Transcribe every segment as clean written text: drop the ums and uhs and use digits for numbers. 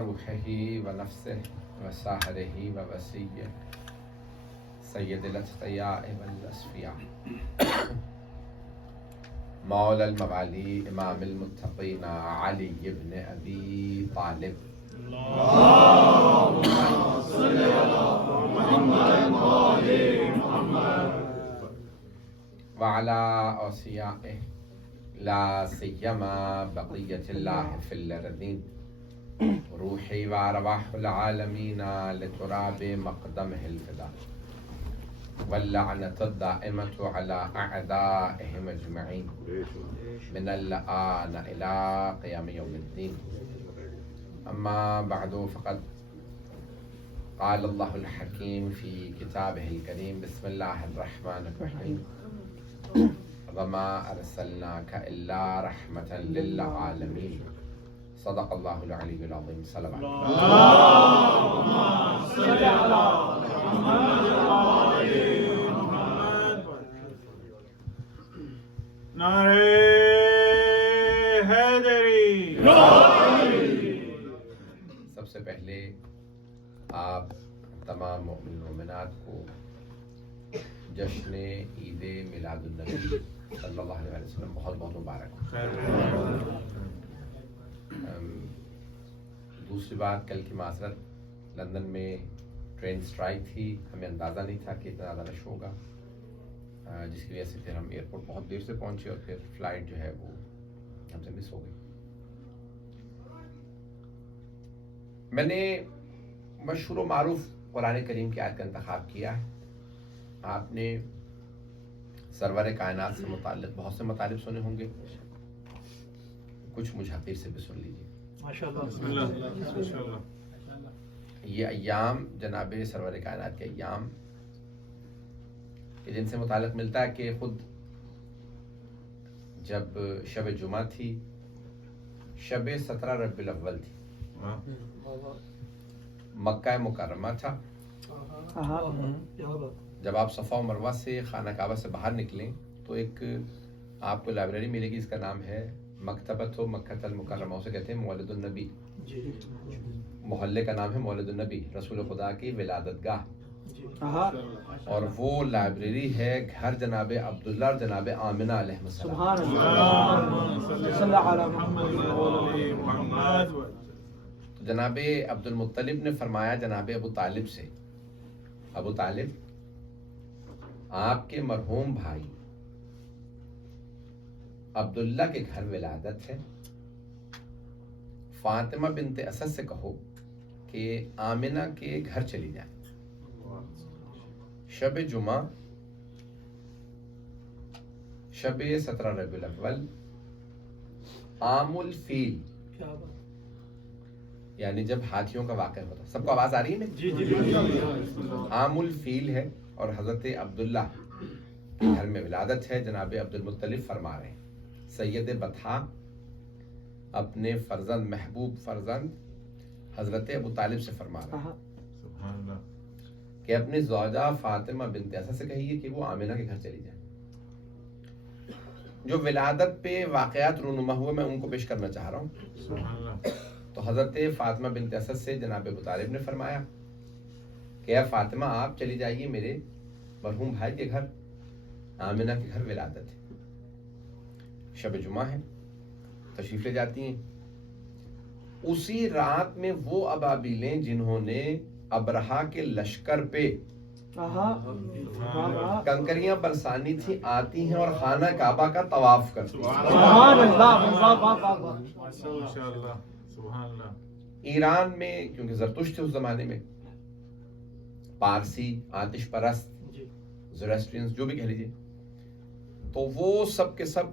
روحه ونفسه وساحره ووسيه سيد الأتقياء والأصفياء مولى الموالي إمام المتقين علي بن أبي طالب وعلى أوصيائه لا سيما بقية الله في الأرضين روحي وأرواح العالمين لتراب مقدمه الفداء واللعنة الدائمة على أعدائهم أجمعين من الآن إلى قيام يوم الدين. أما بعد فقد قال الله الحكيم في كتابه الكريم بسم الله الرحمن الرحيم وما أرسلناك إلا رحمة للعالمين صدق الله العلي العظيم. صلوات نعرے حیدری. سب سے پہلے آپ تمام مومن مومنات کو جشن عید میلاد النبی صلی اللہ علیہ وسلم بہت بہت مبارک. دوسری بات کل کی معذرت، لندن میں ٹرین سٹرائک تھی، ہمیں اندازہ نہیں تھا کہ اتنا زیادہ رش ہوگا، جس کی وجہ سے پھر ہم ایئرپورٹ بہت دیر سے پہنچے اور پھر فلائٹ جو ہے وہ ہم سے مس ہو گئی. میں نے مشہور و معروف قرآن کریم کی آیت کا انتخاب کیا ہے. آپ نے سرور کائنات سے متعلق بہت سے مطالب سنے ہوں گے، کچھ مجھ حقیر سے بھی سن لیجیے. یہ ایام جناب سرور کائنات کے ایام جن سے متعلق ملتا ہے کہ خود جب شب جمعہ تھی، شب 17 ربیع الاول تھی، مکہ مکرمہ تھا. جب آپ صفا و مروہ سے خانہ کعبہ سے باہر نکلیں تو ایک آپ کو لائبریری ملے گی، اس کا نام ہے مکتبۃ مکۃ المکرمہ، اسے کہتے ہیں مولد النبی. محلے کا نام ہے مولد النبی، رسول خدا کی ولادت گاہ. اور وہ لائبریری ہے گھر جناب عبداللہ اور جناب آمنہ علیہ السلام. تو جناب عبد المطلب نے فرمایا جناب ابو طالب سے، ابو طالب آپ کے مرحوم بھائی عبداللہ کے گھر ولادت ہے، فاطمہ بنت اسد سے کہو کہ آمنہ کے گھر چلی جائیں. شب جمعہ شب 17 ربیع الاول عام الفیل، یعنی جب ہاتھیوں کا واقعہ ہوتا. سب کو آواز آ رہی ہے نا؟ عام الفیل ہے اور حضرت عبداللہ کے گھر میں ولادت ہے. جناب عبد المطلب فرما رہے ہیں سید بطحا اپنے فرزند محبوب فرزند حضرت ابو طالب سے فرما رہے ہیں کہ اپنی زوجہ فاطمہ بنت اسد سے کہیے کہ وہ آمنہ کے گھر چلی جائیں. جو ولادت پہ واقعات رونما ہوئے میں ان کو پیش کرنا چاہ رہا ہوں. تو حضرت فاطمہ بنت اسد سے جناب ابو طالب نے فرمایا کہ اے فاطمہ آپ چلی جائیے میرے مرحوم بھائی کے گھر، آمنہ کے گھر ولادت ہے. شب جمعہ ہے، تشریف لے جاتی ہیں. اسی رات میں وہ ابابیلیں جنہوں نے ابرہا کے لشکر پہ کنکریاں برسانی تھی آتی ہیں اور خانہ کعبہ کا طواف کرتی ہیں. ایران میں کیونکہ زرتشت تھے اس زمانے میں، پارسی آتش پرست زوریسٹرینز جو بھی کہہ لیجیے، تو وہ سب کے سب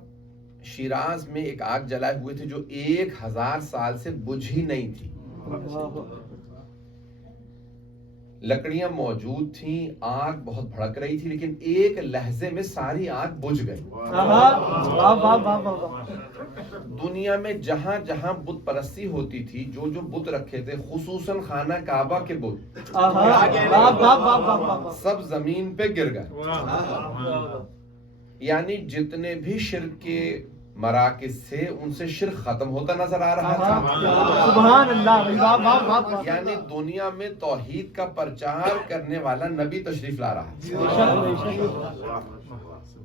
شیراز میں ایک آگ جلائے ہوئے تھے جو 1000 سال سے بجھی نہیں تھی. لکڑیاں موجود تھیں، آگ بہت بھڑک رہی تھی، لیکن ایک لہجے میں ساری آگ بجھ گئی. دنیا میں جہاں جہاں بت پرستی ہوتی تھی، جو جو بت رکھے تھے خصوصاً خانہ کعبہ کے بت سب زمین پہ گر گئے. یعنی جتنے بھی شرک کے مراکز سے ان سے شرک ختم ہوتا نظر آ رہا تھا. سبحان اللہ. واہ واہ واہ واہ. یعنی دنیا میں توحید کا پرچار کرنے والا نبی تشریف لا رہا ہے.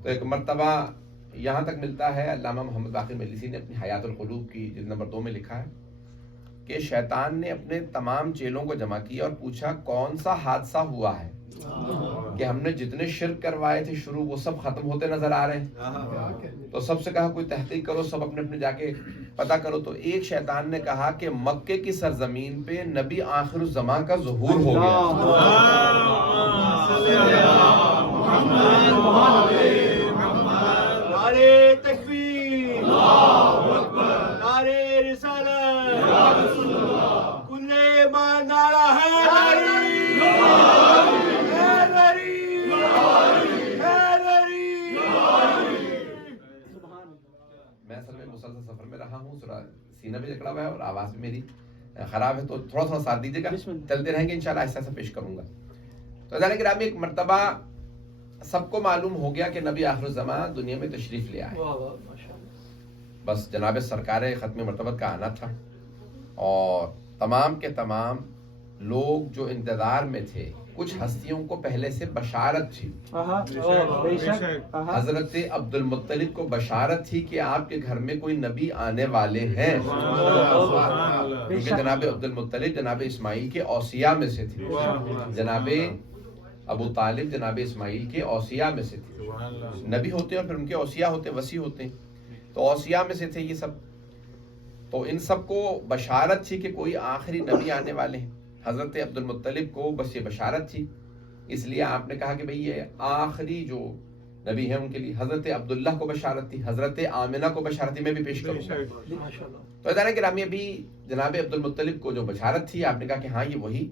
تو ایک مرتبہ یہاں تک ملتا ہے، علامہ محمد باقر مجلسی نے اپنی حیات القلوب کی جلد نمبر 2 میں لکھا ہے کہ شیطان نے اپنے تمام چیلوں کو جمع کیا اور پوچھا کون سا حادثہ ہوا ہے کہ ہم نے جتنے شرک کروائے تھے شروع وہ سب ختم ہوتے نظر آ رہے ہیں. تو سب سے کہا کوئی تحقیق کرو، سب اپنے اپنے جا کے پتہ کرو. تو ایک شیطان نے کہا کہ مکے کی سرزمین پہ نبی آخر الزماں کا ظہور ہو گیا. نعرے تکبیر، نعرے رسالت، کل ایمان نعرہ ہے. میں اصل میں مسلسل سفر میں رہا ہوں، تھوڑا سینہ بھی جکڑا ہوا ہے اور آواز بھی میری خراب ہے، تو تھوڑا تھوڑا ساتھ دیجیے گا، چلتے رہیں گے انشاءاللہ آہستہ آہستہ پیش کروں گا. تو عزیزان گرامی، ایک مرتبہ سب کو معلوم ہو گیا کہ نبی آخر الزماں دنیا میں تشریف لے آئے. بس جناب سرکار ختم مرتبت کا آنا تھا اور تمام کے تمام لوگ جو انتظار میں تھے، کچھ ہستیوں کو پہلے سے بشارت تھی. حضرت عبد المطلب کو بشارت تھی کہ آپ کے گھر میں کوئی نبی آنے والے ہیں، کیونکہ جناب عبد المطلب جناب اسماعیل کے اوصیاء میں سے تھے. جناب ابو طالب جناب اسماعیل کے اوصیاء میں سے تھے. نبی ہوتے ہیں اور پھر ان کے اوصیاء ہوتے ہیں، وصی ہوتے ہیں، تو اوصیاء میں سے تھے یہ سب. تو ان سب کو بشارت تھی کہ کوئی آخری نبی آنے والے ہیں. حضرت عبد المطلب کو بس یہ بشارت تھی، اس لیے آپ نے کہا کہ بھئی یہ آخری جو نبی ہیں ان کے لیے. حضرت عبداللہ کو بشارت تھی، حضرت آمنہ کو بشارت تھی، میں بھی پیش کروں گا. تو عزیزان گرامی، ابھی جناب عبد المطلب کو جو بشارت تھی، آپ نے کہا کہ ہاں یہ وہی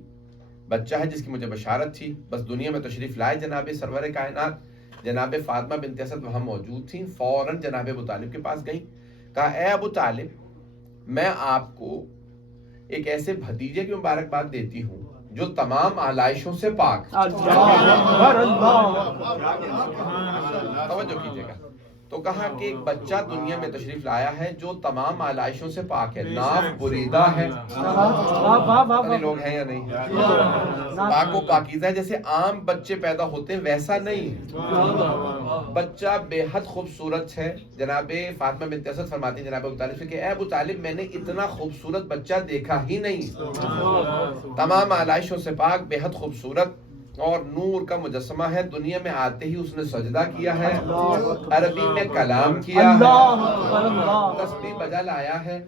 بچہ ہے جس کی مجھے بشارت تھی. بس دنیا میں تشریف لائے. جناب سرور کائنات جناب فاطمہ بنت اسد وہاں موجود تھیں. فوراً جناب ابو طالب کے پاس گئیں، کہا اے ابو طالب، میں آپ کو ایک ایسے بھتیجے کی مبارکباد دیتی ہوں جو تمام آلائشوں سے پاک. توجہ کیجیے گا. تو کہا کہ ایک بچہ دنیا میں تشریف لایا ہے جو تمام آلائشوں سے پاک ہے، ناف بریدہ ہے. لوگ ہیں یا نہیں؟ پاک و پاکیزہ ہے. جیسے عام بچے پیدا ہوتے ہیں ویسا نہیں، بچہ بے حد خوبصورت ہے. جناب فاطمہ بنت اسد فرماتی ہیں جناب ابو طالب سے کہ اے ابو طالب، میں نے اتنا خوبصورت بچہ دیکھا ہی نہیں. تمام آلائشوں سے پاک، بے حد خوبصورت اور نور کا مجسمہ ہے. دنیا میں آتے ہی اس نے سجدہ کیا ہے، عربی میں کلام کیا ہے، تسبیح بجا لایا ہے،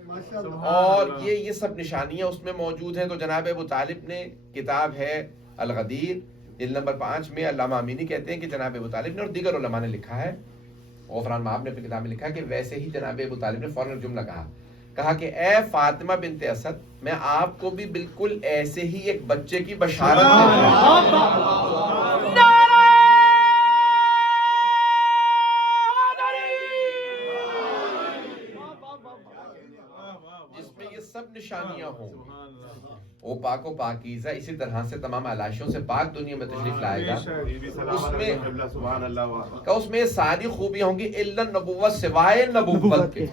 اور یہ سب نشانیاں اس میں موجود ہیں. تو جناب ابو طالب نے، کتاب ہے الغدیر جلد نمبر 5 میں علامہ امینی کہتے ہیں کہ جناب ابو طالب نے اور دیگر علماء نے لکھا ہے، غفران مآب نے اپنی کتاب میں لکھا ہے کہ ویسے ہی جناب ابو طالب نے فوراً جملہ کہا کہ اے فاطمہ بنت اسد، میں آپ کو بھی بالکل ایسے ہی ایک بچے کی بشارت دیتا ہوں جس میں یہ سب نشانیاں ہوں. وہ پاک و پاکیزہ اسی طرح سے تمام آلائشوں سے پاک دنیا میں تشریف لائے گا. اس میں ساری خوبیاں ہوں گی الا نبوت، سوائے نبوت کے.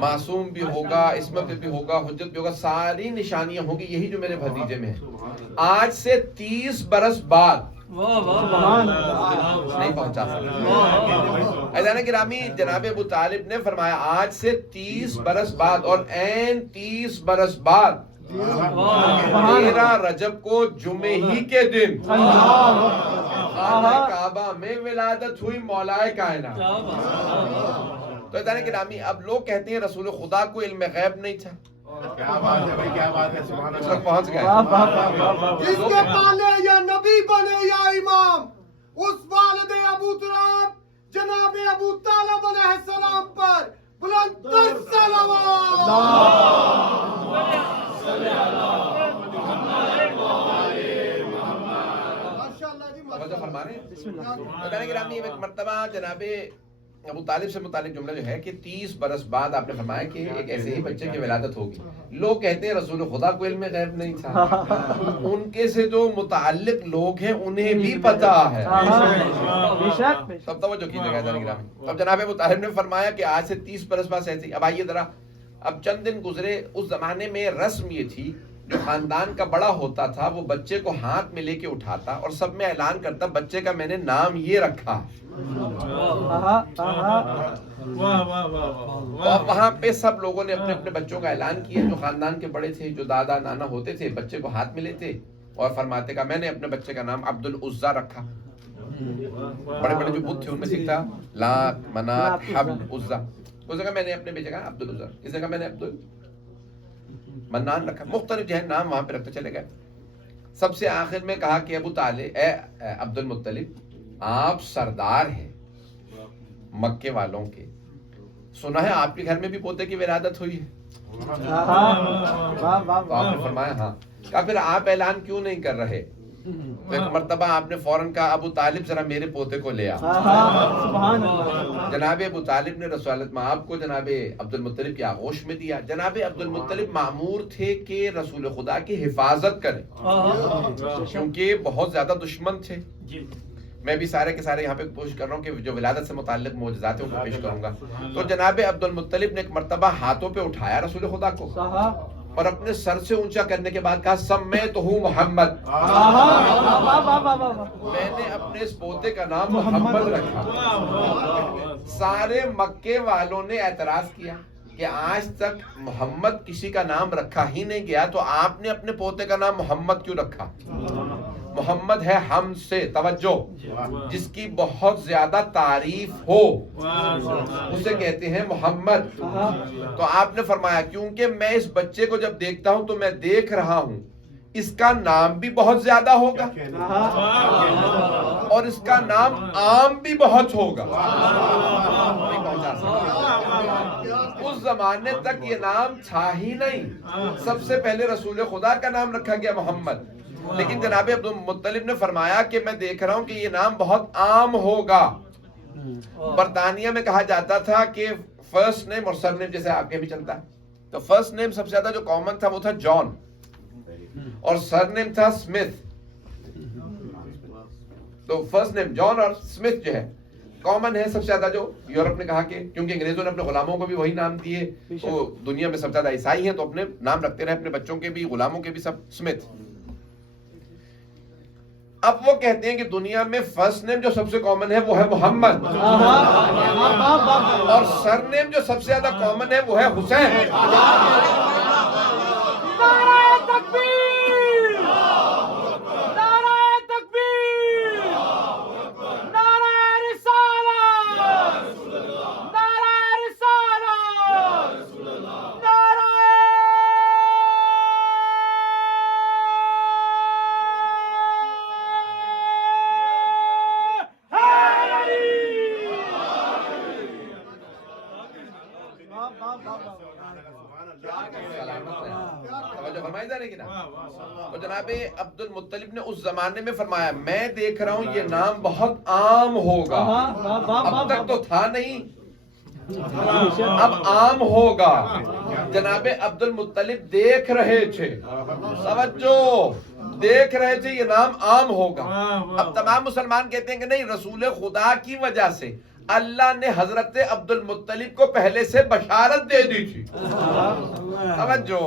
معصوم بھی ہوگا، عصمت بھی ہوگا، حجت بھی ہوگا، ساری نشانیاں ہوں گی یہی جو میرے بھتیجے میں ہیں. آج سے 30 برس بعد نہیں پہنچا سکتا. عزیزان گرامی، جناب ابو طالب نے فرمایا آج سے 30 برس بعد، اور عین 30 برس بعد 13 رجب کو جمعے ہی کے دن خانہ کعبہ میں ولادت ہوئی مولائے کائنات. تو عزیزان گرامی، اب لوگ کہتے ہیں رسول خدا کو علم غیب نہیں تھا. کیا بات ہے بھائی، کیا بات ہے، سبحان اللہ. تک پہنچ گئے. جس کے پالے یا نبی بنے یا امام، اس والد ابو تراب جناب ابو طالب علیہ السلام پر بلند تر صلوات. توجہ فرما رہے ہیں. گرامی، ایک مرتبہ جناب ابو طالب سے متعلق جملہ جو ہے کہ 30 برس بعد آپ نے فرمایا کہ ایک ایسے ہی بچے کی ولادت ہوگی. لوگ کہتے ہیں رسول خدا کو علم غیب نہیں تھا, ان کے سے جو متعلق لوگ ہیں انہیں بھی پتا ہے. سب توجہ کیجیے گا ذرا گرامی. اب جناب ابو طالب نے فرمایا کہ آج سے 30 برس بعد ایسی. اب آئیے ذرا, اب چند دن گزرے, اس زمانے میں رسم یہ تھی جو خاندان کا بڑا ہوتا تھا وہ بچے کو ہاتھ میں لے کے اٹھاتا اور سب میں اعلان کرتا بچے کا میں نے نام یہ رکھا. اور وہاں پہ سب لوگوں نے اپنے اپنے بچوں کا اعلان کیا. جو خاندان کے بڑے تھے, جو دادا نانا ہوتے تھے, بچے کو ہاتھ میں لیتے اور فرماتے کا میں نے اپنے بچے کا نام عبد العزا رکھا. بڑے بڑے جو بت تھے ان میں سیکھتا لات منات حبل عزا. اس نے کہا میں نے اپنے بیٹے کا عبد العزا, اس نے کہا میں نے عبد منان رکھا. مختلف جو ہے نام وہاں پہ رکھتے چلے گئے. سب سے آخر میں کہا کہ ابو طالب, اے عبد المطلب, آپ سردار ہیں مکے والوں کے, سنا ہے آپ کے گھر میں بھی پوتے کی ولادت ہوئی ہے. تو آپ نے فرمایا ہاں. کہا پھر آپ اعلان کیوں نہیں کر رہے؟ تو ایک مرتبہ آپ نے فوراً کہا ابو طالب ذرا میرے پوتے کو لے آ. جناب ابو طالب نے رسالت مآب کو جناب عبد المطلب کی آغوش میں دیا. جناب عبد المطلب مأمور تھے کہ رسول خدا کی حفاظت کریں کیونکہ بہت زیادہ دشمن تھے. میں بھی سارے کے سارے یہاں پہ کوشش کر رہا ہوں کہ جو ولادت سے متعلق معجزات ہیں ان کو پیش کروں گا. تو جناب عبد المطلب نے ایک مرتبہ ہاتھوں پہ اٹھایا رسول خدا کو اور اپنے سر سے اونچا کرنے کے بعد کہا سمیتہ محمد, میں نے اپنے اس پوتے کا نام محمد رکھا. سارے مکے والوں نے اعتراض کیا کہ آج تک محمد کسی کا نام رکھا ہی نہیں گیا, تو آپ نے اپنے پوتے کا نام محمد کیوں رکھا؟ محمد ہے ہم سے, توجہ, جس کی بہت زیادہ تعریف ہو اسے کہتے ہیں محمد. تو آپ نے فرمایا کیونکہ میں اس بچے کو جب دیکھتا ہوں تو میں دیکھ رہا ہوں اس کا نام بھی بہت زیادہ ہوگا اور اس کا نام عام بھی بہت ہوگا. اس زمانے تک یہ نام تھا ہی نہیں, سب سے پہلے رسول خدا کا نام رکھا گیا محمد. لیکن جناب عبد المطلب نے فرمایا کہ میں دیکھ رہا ہوں کہ یہ نام بہت عام ہوگا. برطانیہ میں کہا جاتا تھا کہ فرسٹ نیم اور سر نیم جیسے آپ کے بھی چلتا ہے, تو فرسٹ نیم سب سے زیادہ جو کامن تھا وہ تھا جان اور سر نیم تھا اسمتھ. تو فرسٹ نیم جان اور اسمتھ جو ہے کامن ہے سب سے زیادہ. جو یورپ نے کہا کہ کیونکہ انگریزوں نے اپنے غلاموں کو بھی وہی نام دیے, تو دنیا میں سب سے زیادہ عیسائی ہیں تو اپنے نام رکھتے رہے, اپنے بچوں کے بھی غلاموں کے بھی سب اسمتھ. اب وہ کہتے ہیں کہ دنیا میں فرسٹ نیم جو سب سے کامن ہے وہ ہے محمد اور سر نیم جو سب سے زیادہ کامن ہے وہ ہے حسین. تو جناب عبد المطلب نے اس زمانے میں فرمایا میں دیکھ رہا ہوں یہ نام بہت عام ہوگا, اب تک تو تھا نہیں, اب عام ہوگا. جناب عبد المطلب دیکھ رہے تھے, توجہ, دیکھ رہے تھے یہ نام عام ہوگا. اب تمام مسلمان کہتے ہیں کہ نہیں, رسول خدا کی وجہ سے اللہ نے حضرت عبد المطلب کو پہلے سے بشارت دے دی تھی. توجہ,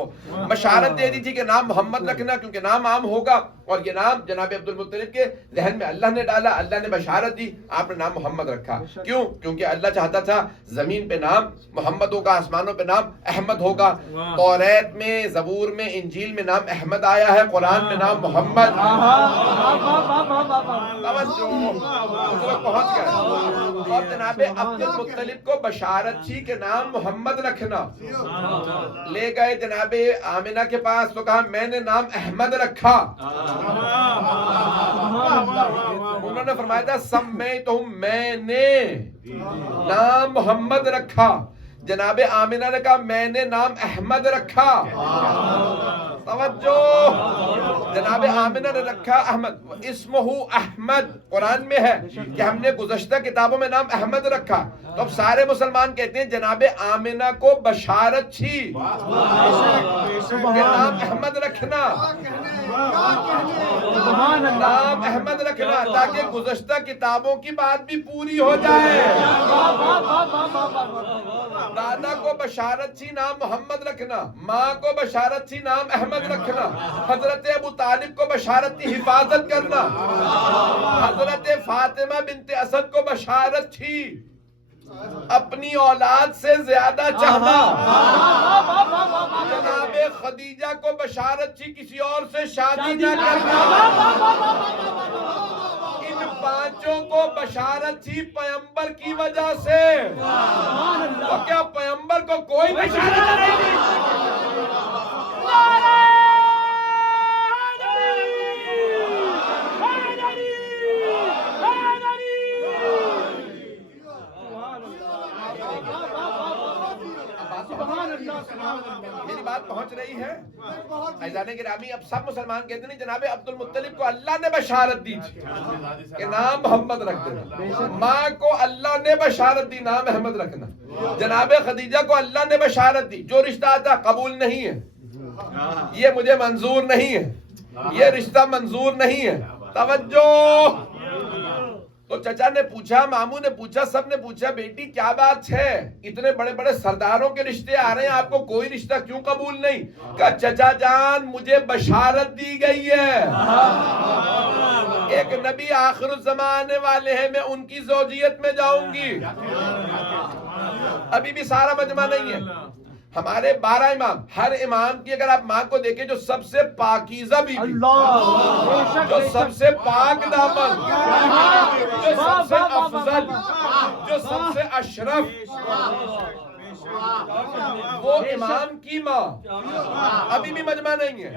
بشارت دے دی تھی کہ نام محمد رکھنا کیونکہ نام عام ہوگا, اور یہ نام جناب عبد المطلب کے ذہن میں اللہ نے ڈالا, اللہ نے بشارت دی, آپ نے نام محمد رکھا. کیوں؟ کیونکہ اللہ چاہتا تھا زمین پہ نام محمد ہوگا, آسمانوں پہ نام احمد ہوگا. توریت میں, زبور میں, انجیل میں نام احمد آیا ہے, قرآن میں نام محمد. پہنچ گئے. اور جناب عبد المطلب کو بشارت تھی کہ نام محمد رکھنا. لے گئے جناب آمنہ کے پاس تو کہا میں نے نام احمد رکھا. انہوں نے فرمایا تھا سمیتہ, میں نے نام محمد رکھا. جناب آمنہ نے کہا میں نے نام احمد رکھا. توجہ, جناب آمنہ نے رکھا احمد، اسمہ احمد قرآن میں ہے کہ ہم نے گزشتہ کتابوں میں نام احمد رکھا، تو اب سارے مسلمان کہتے ہیں جناب آمنہ کو بشارت تھی کہ نام احمد رکھنا، نام احمد رکھنا تاکہ گزشتہ کتابوں کی بات بھی پوری ہو جائے۔ دادا کو بشارت تھی نام محمد رکھنا، ماں کو بشارت تھی نام احمد رکھنا، حضرت ابو طالب کو بشارت تھی حفاظت کرنا، حضرت فاطمہ بنت اسد کو بشارت تھی اپنی اولاد سے زیادہ چاہنا، جناب خدیجہ کو بشارت تھی کسی اور سے شادی نہ کرنا، ان پانچوں کو بشارت تھی پیغمبر کی وجہ سے، تو کیا پیغمبر کو کوئی بشارت نہیں دی؟ میری بات پہنچ رہی ہے عزیزان گرامی؟ اب سب مسلمان کہتے ہیں جناب عبد المطلب کو اللہ نے بشارت دی تھی کہ نام محمد رکھ دینا، ماں کو اللہ نے بشارت دی نام احمد رکھنا، جناب خدیجہ کو اللہ نے بشارت دی جو رشتہ آتا قبول نہیں ہے، یہ مجھے منظور نہیں ہے، یہ رشتہ منظور نہیں ہے، توجہ۔ تو چچا نے پوچھا، ماموں نے پوچھا، سب نے پوچھا بیٹی کیا بات ہے، اتنے بڑے بڑے سرداروں کے رشتے آ رہے ہیں، آپ کو کوئی رشتہ کیوں قبول نہیں؟ کہا چچا جان مجھے بشارت دی گئی ہے، ایک نبی آخر الزمان والے ہیں، میں ان کی زوجیت میں جاؤں گی۔ ابھی بھی سارا مجمع نہیں ہے، ہمارے 12 امام، ہر امام کی اگر آپ ماں کو دیکھیں جو سب سے پاکیزہ بی بی، جو سب سے پاک دامن، جو سب سے افضل، جو سب سے اشرف، وہ امام کی ماں ابھی بھی مجمع نہیں ہے۔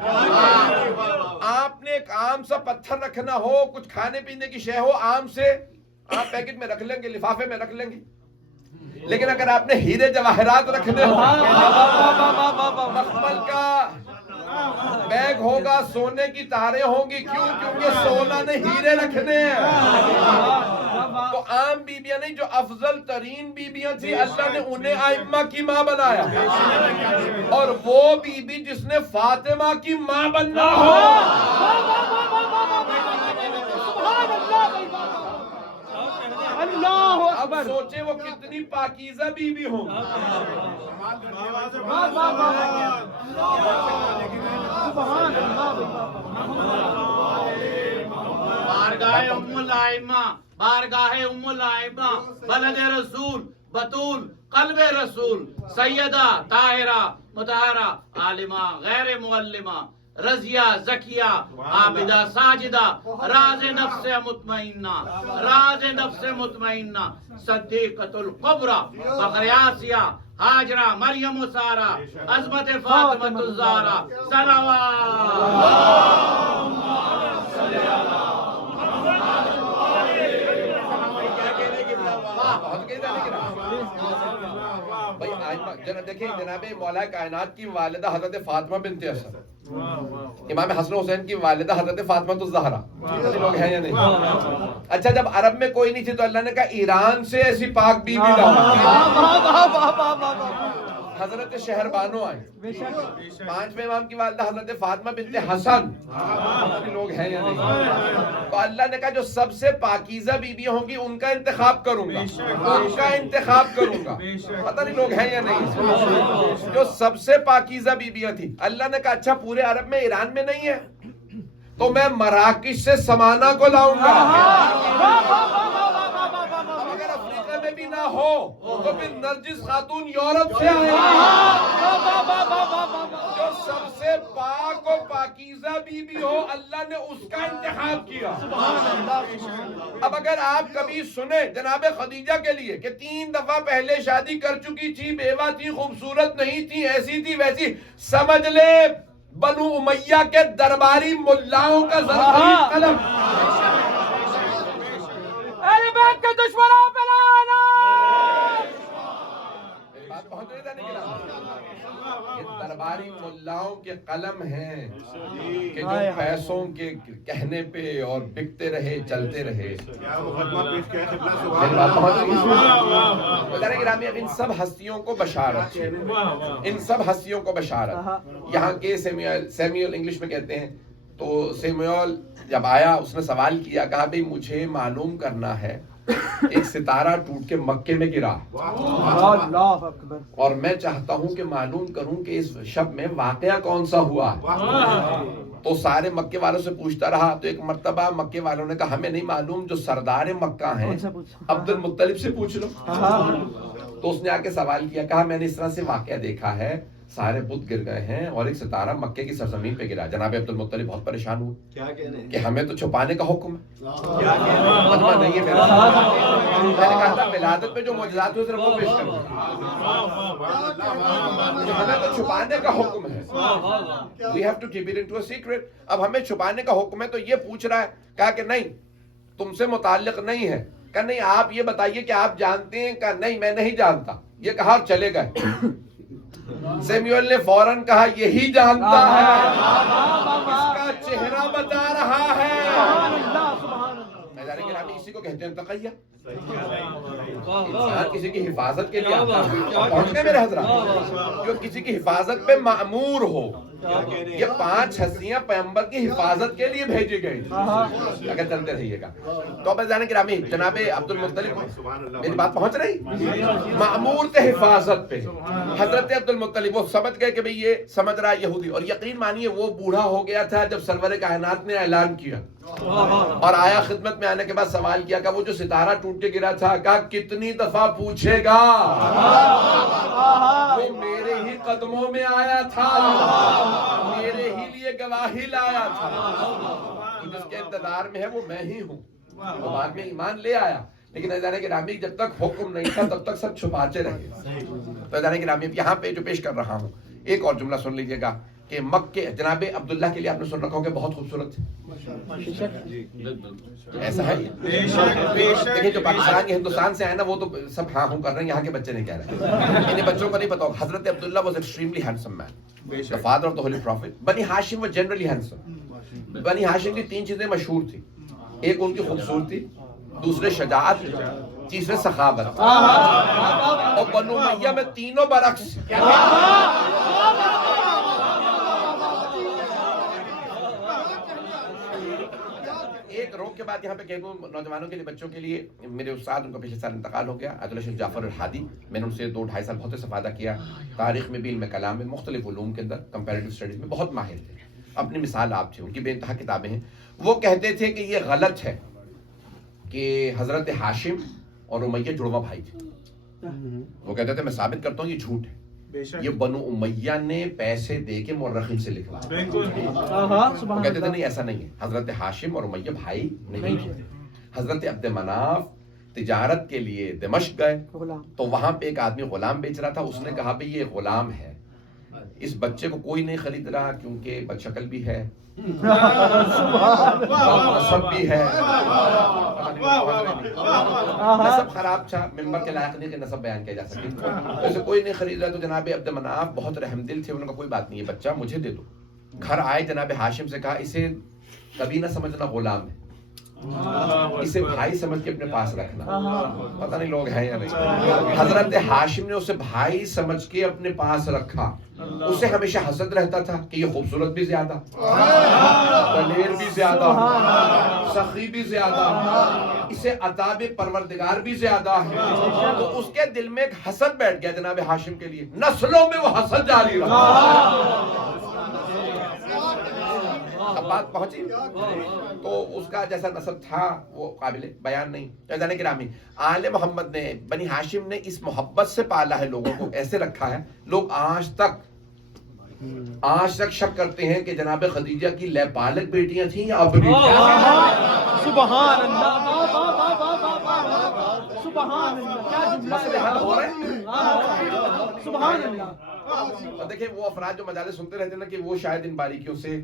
آپ نے ایک عام سا پتھر رکھنا ہو، کچھ کھانے پینے کی شے ہو، عام سے آپ پیکٹ میں رکھ لیں گے، لفافے میں رکھ لیں گے، لیکن اگر آپ نے ہیرے جواہرات رکھنے ہو، مخمل کا بیگ ہوگا، سونے کی تاریں ہوں گی، کیوں؟ کیونکہ سونا نے ہیرے رکھنے ہیں۔ تو عام بیبیاں نہیں، جو افضل ترین بیبیاں تھی اللہ نے انہیں ائمہ کی ماں بنایا، اور وہ بیبی جس نے فاطمہ کی ماں بننا ہو، اب سوچے وہ کتنی پاکیزہ بیوی ہوں۔ بارگاہ ام الائمہ، بارگاہ ام الائمہ، بلد رسول، بطول، قلب رسول، سیدہ، طاہرہ، مطہرہ، عالمہ، غیر معلمہ، رضیہ، زکیہ، عابدہ، ساجدہ، راز نفس مطمئنہ، راز نفس مطمئنہ، صدیقۃ الکبریٰ، فخر آسیہ، ہاجرہ، مریم و سارہ، عظمت فاطمۃ الزہرا، دیکھیں جناب مولا کائنات کی والدہ حضرت فاطمہ بنت اسد، امام حسن حسین کی والدہ حضرت فاطمہ الزہرا، لوگ ہیں یا نہیں؟ اچھا جب عرب میں کوئی نہیں تھی تو اللہ نے کہا ایران سے ایسی پاک بی بی حضرت شہربانو آئے، 5ویں امام کی والدہ حضرت فاطمہ بنت حسن، لوگ ہیں یا نہیں؟ تو اللہ نے کہا جو سب سے پاکیزہ بیوی ہوں گی ان کا انتخاب کروں گا، ان کا انتخاب کروں گا، پتہ نہیں لوگ ہیں یا نہیں؟ جو سب سے پاکیزہ بیویاں تھیں، اللہ نے کہا اچھا پورے عرب میں ایران میں نہیں ہے تو میں مراکش سے سمانہ کو لاؤں گا، اگر افریقہ میں بھی نہ ہو تو پھر نرجس خاتون یورپ سے آئے جو سب سے پاک و پاکیزہ بیوی ہو، اللہ نے اس کا انتخاب کیا۔ اب اگر آپ کبھی سنیں جناب خدیجہ کے لیے کہ 3 دفعہ پہلے شادی کر چکی تھی، بیوہ تھی، خوبصورت نہیں تھی، ایسی تھی ویسی، سمجھ لے بنو امیہ کے درباری ملاؤں کا زرخیز قلم، اہل بیت کے دشمنوں پہ لعنت۔ بات پہنچ رہی تھا نہیں؟ یہ دربار ہماری ملاؤں کے قلم ہیں کہ جو پیسوں کے کہنے پہ اور بکتے رہے چلتے رہے. کیا مقدمہ پیش کیا ہے خدمت سبحان میری بات پہنچ گئی؟ بزرگ گرامی، اب ان سب ہستیوں کو بشارت، ان سب ہستیوں کو بشارت. یہاں کے سیمیول انگلش میں کہتے ہیں. تو سیمیول جب آیا اس نے سوال کیا، کہا بھئی مجھے معلوم کرنا ہے ایک ستارہ ٹوٹ کے مکے میں گرا اللہ اکبر، اور میں چاہتا ہوں کہ معلوم کروں کہ اس شب میں واقعہ کون سا ہوا. تو سارے مکے والوں سے پوچھتا رہا. تو ایک مرتبہ مکے والوں نے کہا ہمیں نہیں معلوم، جو سردار مکہ ہیں عبد المطلب سے پوچھ لو. تو اس نے آ کے سوال کیا، کہا میں نے اس طرح سے واقعہ دیکھا ہے، سارے بت گر گئے ہیں اور ایک ستارہ مکے کی سرزمین پہ گرا. جناب عبد المطلب بہت پریشان ہوئے کہ ہمیں تو چھپانے کا حکم ہے، مجمع نہیں ہے میرا. میں نے کہا تھا ولادت پہ جو معجزات ہوئے صرف وہ پیش کرنا، ہمیں تو چھپانے کا حکم ہے. We have to keep it into a secret. اب ہمیں چھپانے کا حکم ہے تو یہ پوچھ رہا ہے. کہا کہ نہیں تم سے متعلق نہیں ہے. کہا نہیں آپ یہ بتائیے کہ آپ جانتے ہیں. کہا نہیں میں نہیں جانتا. یہ کہا اور چلے گئے. سیمیول نے فوراً کہا یہی جانتا ہے، اس کا چہرہ بتا رہا ہے. میدان گرامی اسی کو کہتے ہیں تقیہ. انسان کسی کی حفاظت کے لیے آتا ہے. پہنچ گئے میرے حضرات؟ جو کسی کی حفاظت پہ مأمور ہو. یہ 5 ہستیاں پیغمبر کی حفاظت کے لیے بھیجی گئی تھی. اگر چلتے رہیے گا تو میدان گرامی جناب عبد المطلب، میری بات پہنچ رہی؟ مأمور تھے حفاظت پہ. حضرت عبد المطلب وہ سمجھ گئے کہ بھئی یہ سمجھ رہا یہودی. اور یقین مانیے وہ بوڑھا ہو گیا تھا جب سرور کائنات نے اعلان کیا اور آیا خدمت میں. آنے کے بعد سوال کیا کہ وہ جو ستارہ ٹوٹ کے گرا تھا، کہا کتنی دفعہ پوچھے گا، وہ میرے ہی قدموں میں آیا تھا، میرے ہی لیے گواہی لایا تھا. جس کے انتظار میں ہے وہ میں ہی ہوں. وہ بعد میں ایمان لے آیا، لیکن ادارے گرامی جب تک حکم نہیں تھا تب تک سب چھپاتے رہے. تو ادارے گرامی یہاں پہ جو پیش کر رہا ہوں ایک اور جملہ سن لیجیے گا کہ مکے جناب عبداللہ کے لیے آپ نے سن رکھا ہو کہ بہت خوبصورت ہے. ایسا ہے دیکھیں جو پاکستان کے ہندوستان سے آئے نا وہ تو سب ہاں ہوں کر رہے ہیں، یہاں کے بچے نہیں کہہ رہے. انہیں بچوں کو نہیں پتا ہوگا. حضرت Abdullah was extremely handsome man, the father of the holy prophet. بنی ہاشم was generally handsome. بنی ہاشم کی 3 چیزیں مشہور تھی. ایک ان کی خوبصورتی، دوسرے شجاعت، تیسرے سخاوت. اور بنو امیہ میں تینوں برعکس. ایک روک کے بعد یہاں پہ کہہ دوں نوجوانوں کے لیے، بچوں کے لیے، میرے استاد ان کا پچھلے سال انتقال ہو گیا، عبد الشیخ جعفر الحادی. میں نے ان سے 2-2.5 سال بہت استفادہ کیا. تاریخ میں بھی، علم کلام میں، مختلف علوم کے اندر، کمپیریٹو اسٹڈیز میں بہت ماہر تھے. اپنی مثال آپ تھے، ان کی بے انتہا کتابیں ہیں. وہ کہتے تھے کہ یہ غلط ہے کہ حضرت ہاشم اور امیہ جڑواں بھائی تھے. وہ کہتے تھے میں ثابت کرتا ہوں یہ جھوٹ ہے. یہ بنو امیہ نے پیسے دے کے مورخین سے لکھوا. وہ کہتے تھے نہیں ایسا نہیں ہے، حضرت ہاشم اور امیہ بھائی نہیں تھے. حضرت عبد مناف تجارت کے لیے دمشق گئے تو وہاں پہ ایک آدمی غلام بیچ رہا تھا. اس نے کہا بھئی یہ غلام ہے، اس بچے کو کوئی نہیں خرید رہا کیونکہ بدشکل بھی ہے، نسب بھی ہے. نسب خراب تھا، ممبر کے لائق نہیں کہ نسب بیان کیا جا سکے. اسے کوئی نہیں خرید رہا تو جناب عبد مناف بہت رحم دل تھے. انہوں نے کہا کوئی بات نہیں ہے، بچہ مجھے دے دو. گھر آئے جناب ہاشم سے کہا اسے کبھی نہ سمجھنا غلام ہے، اسے بھائی سمجھ کے اپنے پاس رکھنا. پتہ نہیں لوگ ہیں یا نہیں. حضرت ہاشم نے اسے بھائی سمجھ کے اپنے پاس رکھا. اسے ہمیشہ حسد رہتا تھا کہ یہ خوبصورت بھی زیادہ، دلیر بھی زیادہ، سخی بھی زیادہ، اسے عطاب پروردگار بھی زیادہ ہے. تو اس کے دل میں ایک حسد بیٹھ گیا جناب ہاشم کے لیے. نسلوں میں وہ حسد جاری رہا. اب بات پہنچی تو اس کا جیسا نسب تھا وہ قابل بیان نہیں. جانے گرامی آل محمد نے، بنی ہاشم نے اس محبت سے پالا ہے، لوگوں کو ایسے رکھا ہے. لوگ آج تک شک کرتے ہیں کہ جناب خدیجہ کی لیپالک بیٹیاں تھیں یا اب بھی. سبحان اللہ، سبحان اللہ، کیا جملہ ہے، سبحان اللہ. اور دیکھیں وہ افراد جو مجالس سنتے رہتے ہیں نا کہ وہ شاید ان باریکیوں سے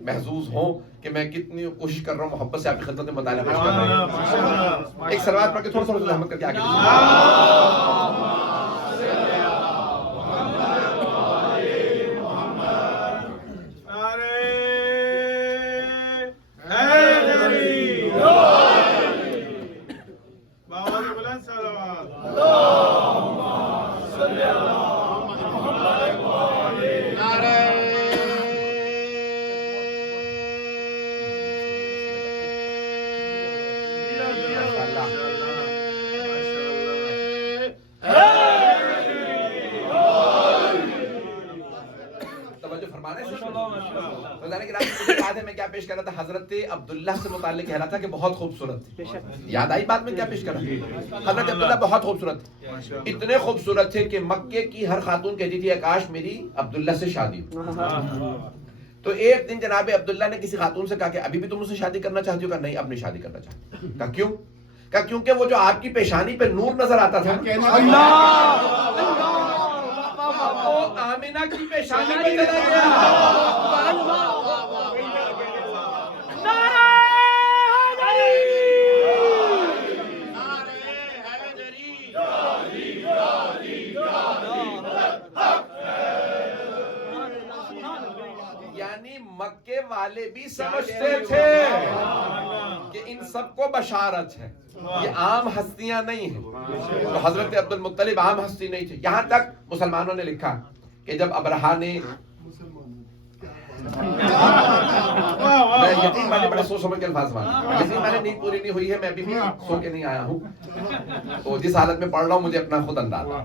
محظوظ ہوں کہ میں کتنی کوشش کر رہا ہوں محبت سے آپ کی خدمت میں مطالعہ پیش کر رہا ہوں. ایک سلوات پڑھ کے تھوڑا سا رحمت کر کے آگے تو ذرا کہ مجھے یاد ہے میں کیا پیش کر رہا تھا, حضرت عبداللہ سے متعلق کہہ رہا تھا کہ بہت خوبصورت تھے. یاد آئی بات میں کیا پیش کر رہا تھا؟ حضرت عبداللہ بہت خوبصورت تھے, اتنے خوبصورت تھے کہ مکے کی ہر خاتون کہتی تھی کاش میری عبداللہ سے شادی ہو. تو ایک دن جناب عبداللہ نے کسی خاتون سے کہا کہ ابھی بھی تم مجھ سے شادی کرنا چاہتی ہو؟ کہا نہیں اب نہیں شادی کرنا چاہتی. کہا کیوں؟ کہا کیونکہ وہ جو آپ کی پیشانی پہ نور نظر آتا تھا وہ آمینہ کی پیشانی پہ چلا گیا. یعنی مکے والے بھی سمجھتے تھے کہ ان سب کو بشارت ہے, یہ عام ہستیاں نہیں ہیں. تو حضرت عبد المطلب عام ہستی نہیں تھے. یہاں تک مسلمانوں نے لکھا کہ جب ابرہا نے میں یقین میں نے بڑے سوچ سمجھ کے الفاظ مانے, لیکن میں نے نیند پوری نہیں ہوئی ہے, میں ابھی بھی سو کے نہیں آیا ہوں, تو جس حالت میں پڑھ رہا ہوں مجھے اپنا خود اندازہ,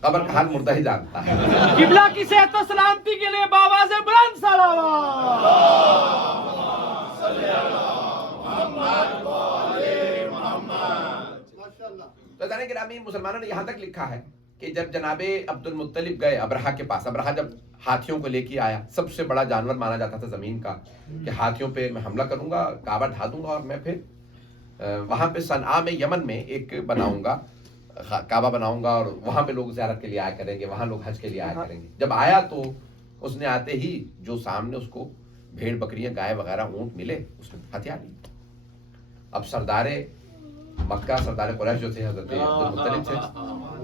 قبر کا حال مردہ ہی جانتا ہے. قبلہ کی صحت و سلامتی کے لیے بآواز بلند صلوات. تو جانے گرامی مسلمانوں نے یہاں تک لکھا ہے کہ جب جناب عبد المطلب گئے ابرہا کے پاس, ابرہا جب ہاتھیوں کو لے کے آیا, سب سے بڑا جانور مانا جاتا تھا زمین کا, کہ ہاتھیوں پہ میں حملہ کروں گا, کعبہ ڈھا دوں گا, اور میں پھر وہاں پہ صنعاء میں یمن میں ایک بناؤں گا, کعبہ بناؤں گا, اور وہاں پہ لوگ زیارت کے لیے آیا کریں گے, وہاں لوگ حج کے لیے آیا کریں گے. جب آیا تو اس نے آتے ہی جو سامنے اس کو بھیڑ بکریاں گائے وغیرہ اونٹ ملے اس نے ہتھیار لی. اب سردار مکہ, سردار قریش جو تھے حضرت عبد المطلب تھے,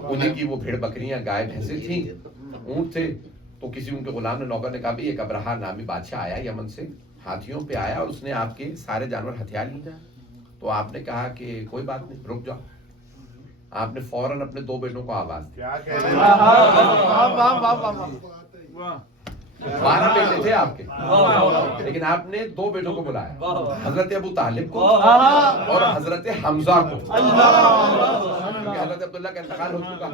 انہیں کی وہ بھیڑ بکریاں گائے بھینسیں تھیں, اونٹ تھے. تو کسی ان کے غلام نے, نوکر نے کہا بھی ایک ابرہا نامی بادشاہ آیا یمن سے, ہاتھیوں پہ آیا اور اس نے آپ کے سارے جانور ہتھیار لیے. تو آپ نے کہا کہ کوئی بات نہیں, رک جاؤ. آپ نے فوراً اپنے 2 بیٹوں کو آواز دی. 12 بیٹے تھے آپ کے, لیکن آپ نے 2 بیٹوں کو بلایا, حضرت ابو طالب کو اور حضرت حمزہ کو. حضرت عبداللہ کا انتقال ہو چکا,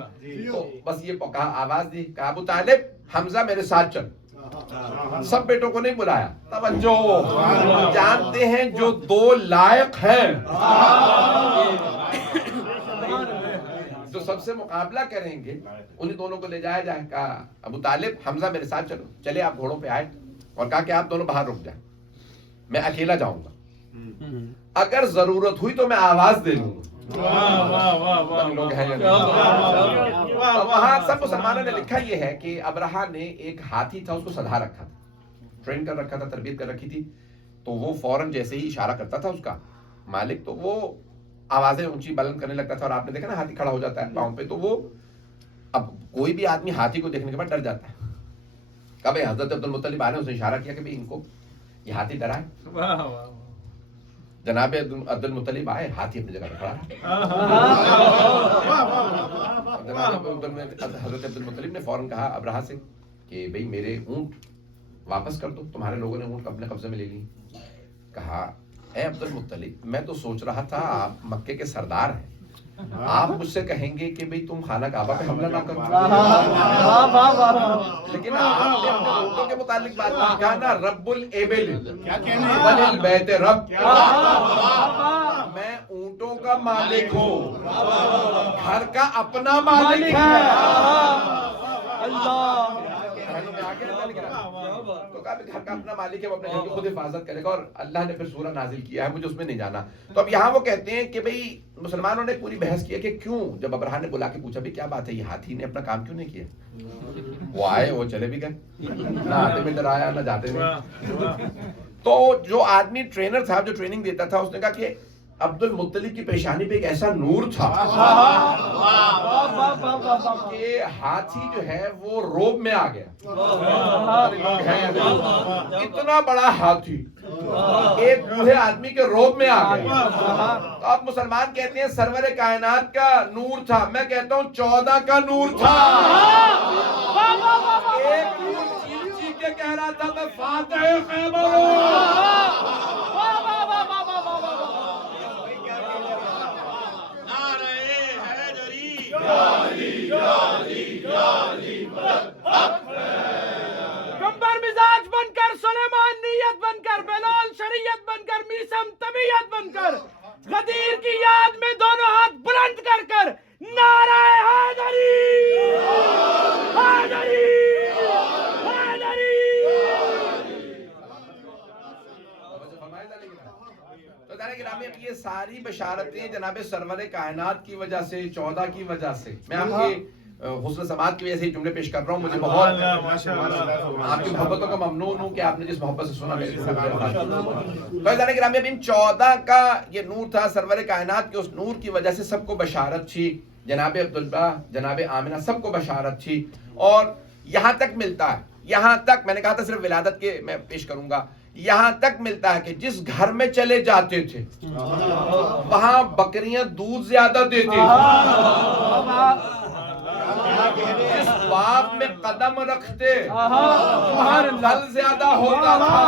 تو بس یہ آواز دی, کہا ابو طالب حمزہ میرے ساتھ چل. سب بیٹوں کو نہیں بلایا, توجہ, جانتے ہیں جو 2 لائق ہیں جو سب سے مقابلہ کریں گے انہیں دونوں کو لے جایا جائے. کہا ابو طالب حمزہ میرے ساتھ چلو. چلے آپ گھوڑوں پہ آئے اور کہا کہ آپ دونوں باہر رک جائیں, میں اکیلا جاؤں گا, اگر ضرورت ہوئی تو میں آواز دے دوں گا. لوگ ہیں وہاں سب مسلمانوں نے لکھا یہ ہے کہ ابرہا نے ایک ہاتھی تھا, اس کو سدھا رکھا تھا, ٹرین کر رکھا تھا, تربیت کر رکھی تھی. تو وہ فوراً جیسے ہی اشارہ کرتا تھا اس کا مالک, تو وہ آوازیں اونچی بلند کرنے لگتا تھا. اور آپ نے دیکھا نا ہاتھی کھڑا ہو جاتا ہے پاؤں پہ, تو وہ اب کوئی بھی آدمی ہاتھی کو دیکھنے کے بعد ڈر جاتا ہے. کہا بھائی حضرت عبد المطلب آئے, اس نے اشارہ کیا کہ بھائی ان کو یہ ہاتھی ڈرائے. جناب عبد المطلب آئے, ہاتھی اپنی جگہ پہ کھڑا رہا. حضرت عبد المطلب نے فوراً کہا ابرہا سے کہ بھائی میرے اونٹ واپس کر دو, تمہارے لوگوں نے اونٹ اپنے قبضے میں لے لی. کہا اے عبد المطلب میں تو سوچ رہا تھا آپ مکے کے سردار ہیں, آپ مجھ سے کہیں گے کہ بھئی تم خانہ کعبہ پہ حملہ نہ کرو, لیکن آپ نے اپنے اونٹوں کے متعلق بات کہا نا, رب الابل وللبیت رب, میں اونٹوں کا مالک ہوں, گھر کا اپنا مالک ہے. تو کہا گھر کا اپنا مالک ہے, وہ اپنے گھر کی خود حفاظت کرے گا, اور اللہ نے پھر سورہ نازل کیا ہے, مجھے اس میں نہیں جانا. تو اب یہاں وہ کہتے ہیں کہ بھئی مسلمانوں نے پوری بحث کیا کہ کیوں, جب ابرہا نے بلا کے پوچھا بھی کیا بات ہے, یہ ہاتھی نے اپنا کام کیوں نہیں کیا, وہ آئے وہ چلے بھی گئے, نہ آتے میں ڈرایا نہ جاتے میں. تو جو آدمی ٹرینر تھا, جو ٹریننگ دیتا تھا, اس نے کہا کہ عبد المطلب کی پیشانی پہ ایک ایسا نور تھا کہ ہاتھی جو ہے وہ روب میں آ گیا. اتنا بڑا ہاتھی ایک بوڑھے آدمی کے روب میں آ گیا. تو اب مسلمان کہتے ہیں سرور کائنات کا نور تھا, میں کہتا ہوں 14 کا نور تھا. ایک نور چیخ چیخ کے کہہ رہا تھا میں فاتح خیبر ہوں. کمبر مزاج بن کر سلیم گرامی یہ ساری بشارتیں جناب سرور کائنات کی وجہ سے 14 کی وجہ سے میں آپ کے حسن سماعت کی وجہ سے جملے پیش کر رہا ہوں. مجھے بہت آپ کی محبتوں کا ممنون ہوں کہ آپ نے جس محبت سے سنا میرے گرامی اب ان 14 کا یہ نور تھا سرور کائنات کے اس نور کی وجہ سے سب کو بشارت تھی. جناب عبداللہ جناب آمنہ سب کو بشارت تھی. اور یہاں تک ملتا ہے یہاں تک میں نے کہا تھا صرف ولادت کے میں پیش کروں گا یہاں تک ملتا ہے کہ جس گھر میں چلے جاتے تھے وہاں بکریاں دودھ زیادہ دیتی تھی. جس باغ میں قدم رکھتے پھل زیادہ ہوتا تھا.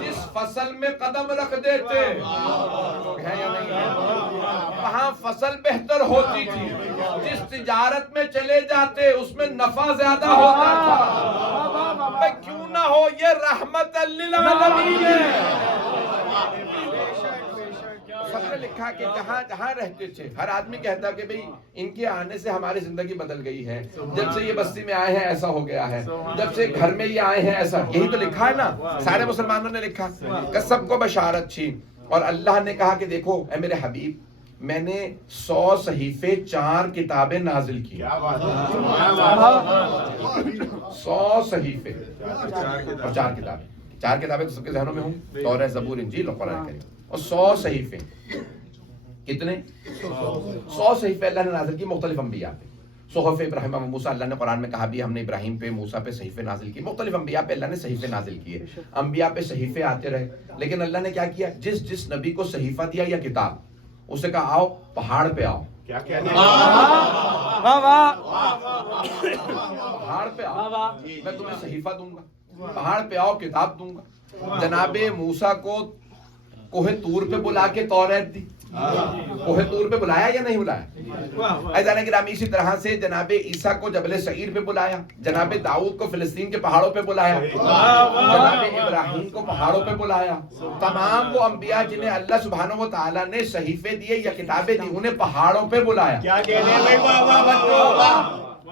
جس فصل میں قدم رکھ دیتے وہاں فصل بہتر ہوتی تھی. جس تجارت میں چلے جاتے اس میں نفع زیادہ ہوتا تھا. کیوں نہ ہو یہ رحمت للعالمین ہے. سب نے لکھا کہ جہاں جہاں رہتے تھے ہر آدمی کہتا کہ بھئی ان کے آنے سے ہماری زندگی بدل گئی ہے. جب سے یہ بستی میں آئے ہیں ایسا ہو گیا ہے. جب سے گھر میں یہ آئے ہیں ایسا. یہی تو لکھا ہے نا سارے مسلمانوں نے لکھا کہ سب کو بشارت تھی. اور اللہ نے کہا کہ دیکھو اے میرے حبیب میں نے 100 صحیفے 4 کتابیں نازل کی. 100 صحیفے اور 4 کتابیں. 4 کتابیں تو سب کے ذہنوں میں ہوں تورات زبور انجیل اور قرآن کریم. اور 100 صحیفے کتنے 100 صحیفے اللہ نے نازل کی مختلف انبیاء پہ. صحف ابراہیم و موسیٰ اللہ نے قرآن میں کہا بھی ہم نے ابراہیم پہ موسیٰ پہ صحیفے نازل کی. مختلف انبیاء پہ اللہ نے صحیفے نازل کیے. انبیاء پہ صحیفے آتے رہے لیکن اللہ نے کیا کیا جس جس نبی کو صحیفہ دیا یا کتاب اسے کہا آؤ پہاڑ پہ آؤ. کیا کہنے پہاڑ پہ آؤ میں تمہیں صحیفہ دوں گا. پہاڑ پہ آؤ کتاب دوں گا. جناب موسیٰ کو کوہ طور پہ بلا کے تورات دی. کوہ طور پہ بلایا یا نہیں بلایا؟ عزیزان گرامی اسی طرح سے جناب عیسیٰ کو جبل سعیر پہ بلایا. جناب داؤد کو فلسطین کے پہاڑوں پہ بلایا. جناب ابراہیم کو پہاڑوں پہ بلایا. تمام وہ انبیاء جنہیں اللہ سبحانہ و تعالیٰ نے صحیفے دیے یا کتابیں دی انہیں پہاڑوں پہ بلایا.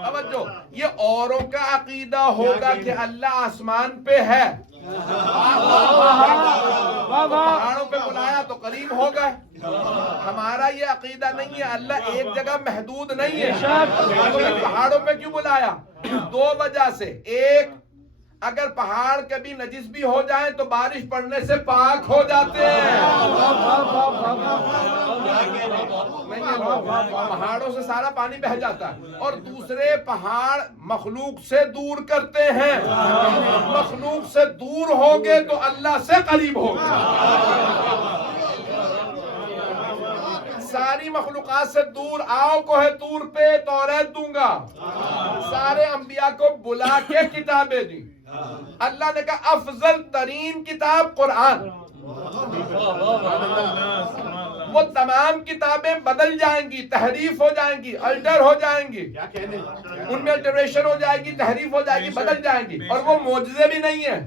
توجہ یہ اوروں کا عقیدہ ہوگا کہ اللہ آسمان پہ ہے. پہاڑوں پہ بلایا تو قریب ہو گئے. ہمارا یہ عقیدہ نہیں ہے اللہ ایک جگہ محدود نہیں ہے. پہاڑوں پہ کیوں بلایا؟ 2 وجہ سے. ایک اگر پہاڑ کبھی نجس بھی ہو جائیں تو بارش پڑنے سے پاک ہو جاتے ہیں. پہاڑوں سے سارا پانی بہہ جاتا ہے. اور دوسرے پہاڑ مخلوق سے دور کرتے ہیں. مخلوق سے دور ہوگے تو اللہ سے قریب ہوگے. ساری مخلوقات سے دور آؤ کوہ طور پہ تورات دوں گا. سارے انبیاء کو بلا کے کتابیں دی. اللہ نے کہا افضل ترین کتاب قرآن. وہ تمام کتابیں بدل جائیں گی تحریف ہو جائیں گی الٹر ہو جائیں گی. ان میں الٹریشن ہو جائے گی تحریف ہو جائے گی بدل جائیں گی. اور وہ معجزے بھی نہیں ہے.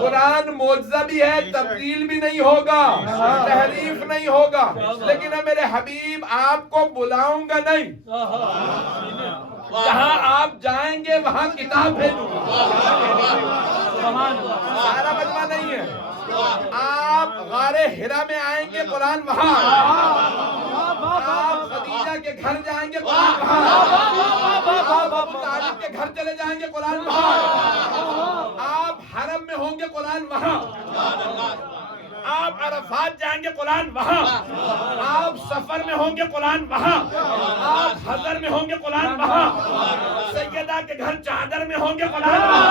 قرآن معجزہ بھی ہے تبدیل بھی نہیں ہوگا تحریف نہیں ہوگا. لیکن میرے حبیب آپ کو بلاؤں گا نہیں. جہاں آپ جائیں گے وہاں کتاب بھیجوں گا. سارا مجمع نہیں ہے. آپ غار ہرا میں آئیں گے قرآن وہاں. آپ خدیجہ کے گھر جائیں گے قرآن وہاں. آپ ابو طالب کے گھر چلے جائیں گے قرآن وہاں. آپ حرم میں ہوں گے قرآن وہاں. آپ عرفات جائیں گے قرآن وہاں. آپ سفر میں ہوں گے قرآن وہاں. آپ حضر میں ہوں گے قرآن وہاں. سیدہ کے گھر چادر میں ہوں گے قرآن وہاں.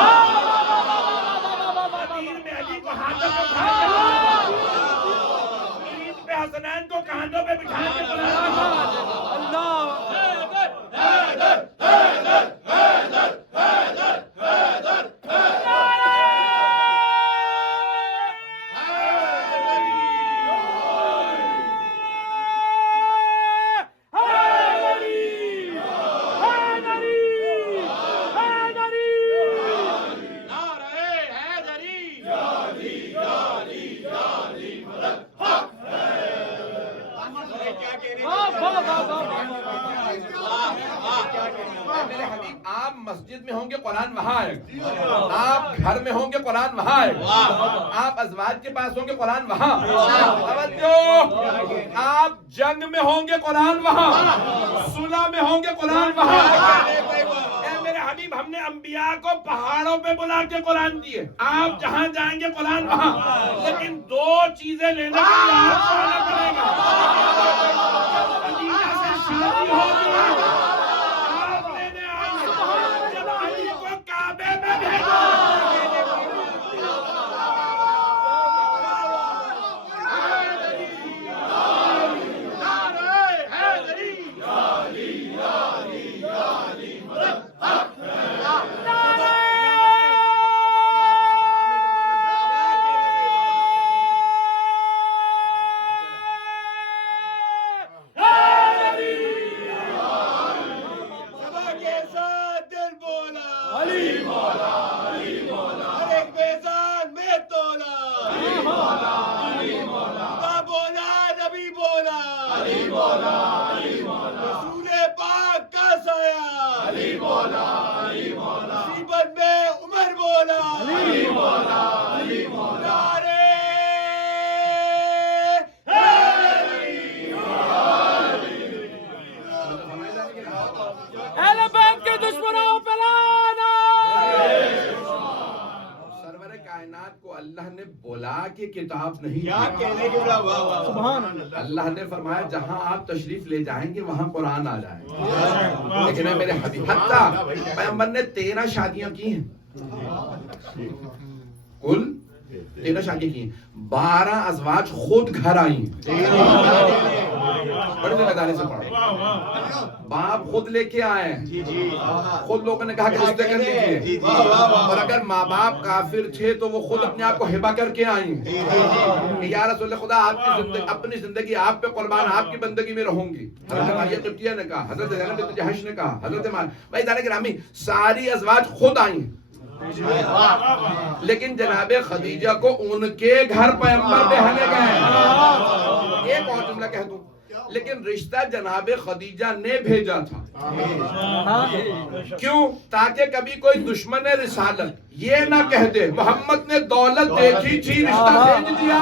امیر میں علی کو ہاتھوں پہ اٹھائیں گے. عید پہ حسنین کو کاندھوں پہ بٹھائیں گے قرآن وہاں. مسجد میں ہوں گے قرآن وہاں آئے گا. آپ گھر میں ہوں گے قرآن وہاں آئے گا. آپ ازواج کے پاس ہوں گے قرآن وہاں. آپ جنگ میں ہوں گے قرآن وہاں. صلح میں ہوں گے قرآن وہاں. اے میرے حبیب, ہم نے انبیاء کو پہاڑوں پہ بلا کے قرآن دیے. آپ جہاں جائیں گے قرآن وہاں. لیکن دو چیزیں لینے کے لیے آپ کو آنا پڑے گا. خدیجہ سے شادی ہوگی, آپ لینے آئیں گے. جب علی کو کعبے میں بھیجو. اہل بیت کے دشمنوں پہ سرور کائنات کو اللہ نے بلا کے کتاب نہیں اللہ نے فرمایا جہاں آپ تشریف لے جائیں گے وہاں قرآن آ جائے. لیکن میرے حبیب حتیٰ پیغمبر نے 13 شادیاں کی ہیں. کل 13 شادیاں کی ہیں. 12 ازواج خود گھر آئی ہیں. بڑے ذمہ سے پڑھو. باپ خود لے کے آئے ہیں. خود لوگوں نے کہا کہ رشتے کر لیجیے. اور اگر ماں باپ کافر تھے تو وہ خود اپنے آپ کو ہبہ کر کے آئی ہیں کہ یا رسول خدا آپ کی زندگی, اپنی زندگی آپ پہ قربان, آپ کی بندگی میں رہوں گی. حضرت ماریہ قبطیہ نے کہا, حضرت زینب بنت جحش نے کہا, حضرت بھائی جانے گرامی ساری ازواج خود آئی ہیں. لیکن جناب خدیجہ کو ان کے گھر پیغمبر بہنے گئے. ایک اور جملہ کہہ دوں, لیکن رشتہ جناب خدیجہ نے بھیجا تھا. کیوں؟ تاکہ کبھی کوئی دشمن رسالت یہ نہ کہہ دے محمد نے دولت دیکھی تھی رشتہ بھیج دیا.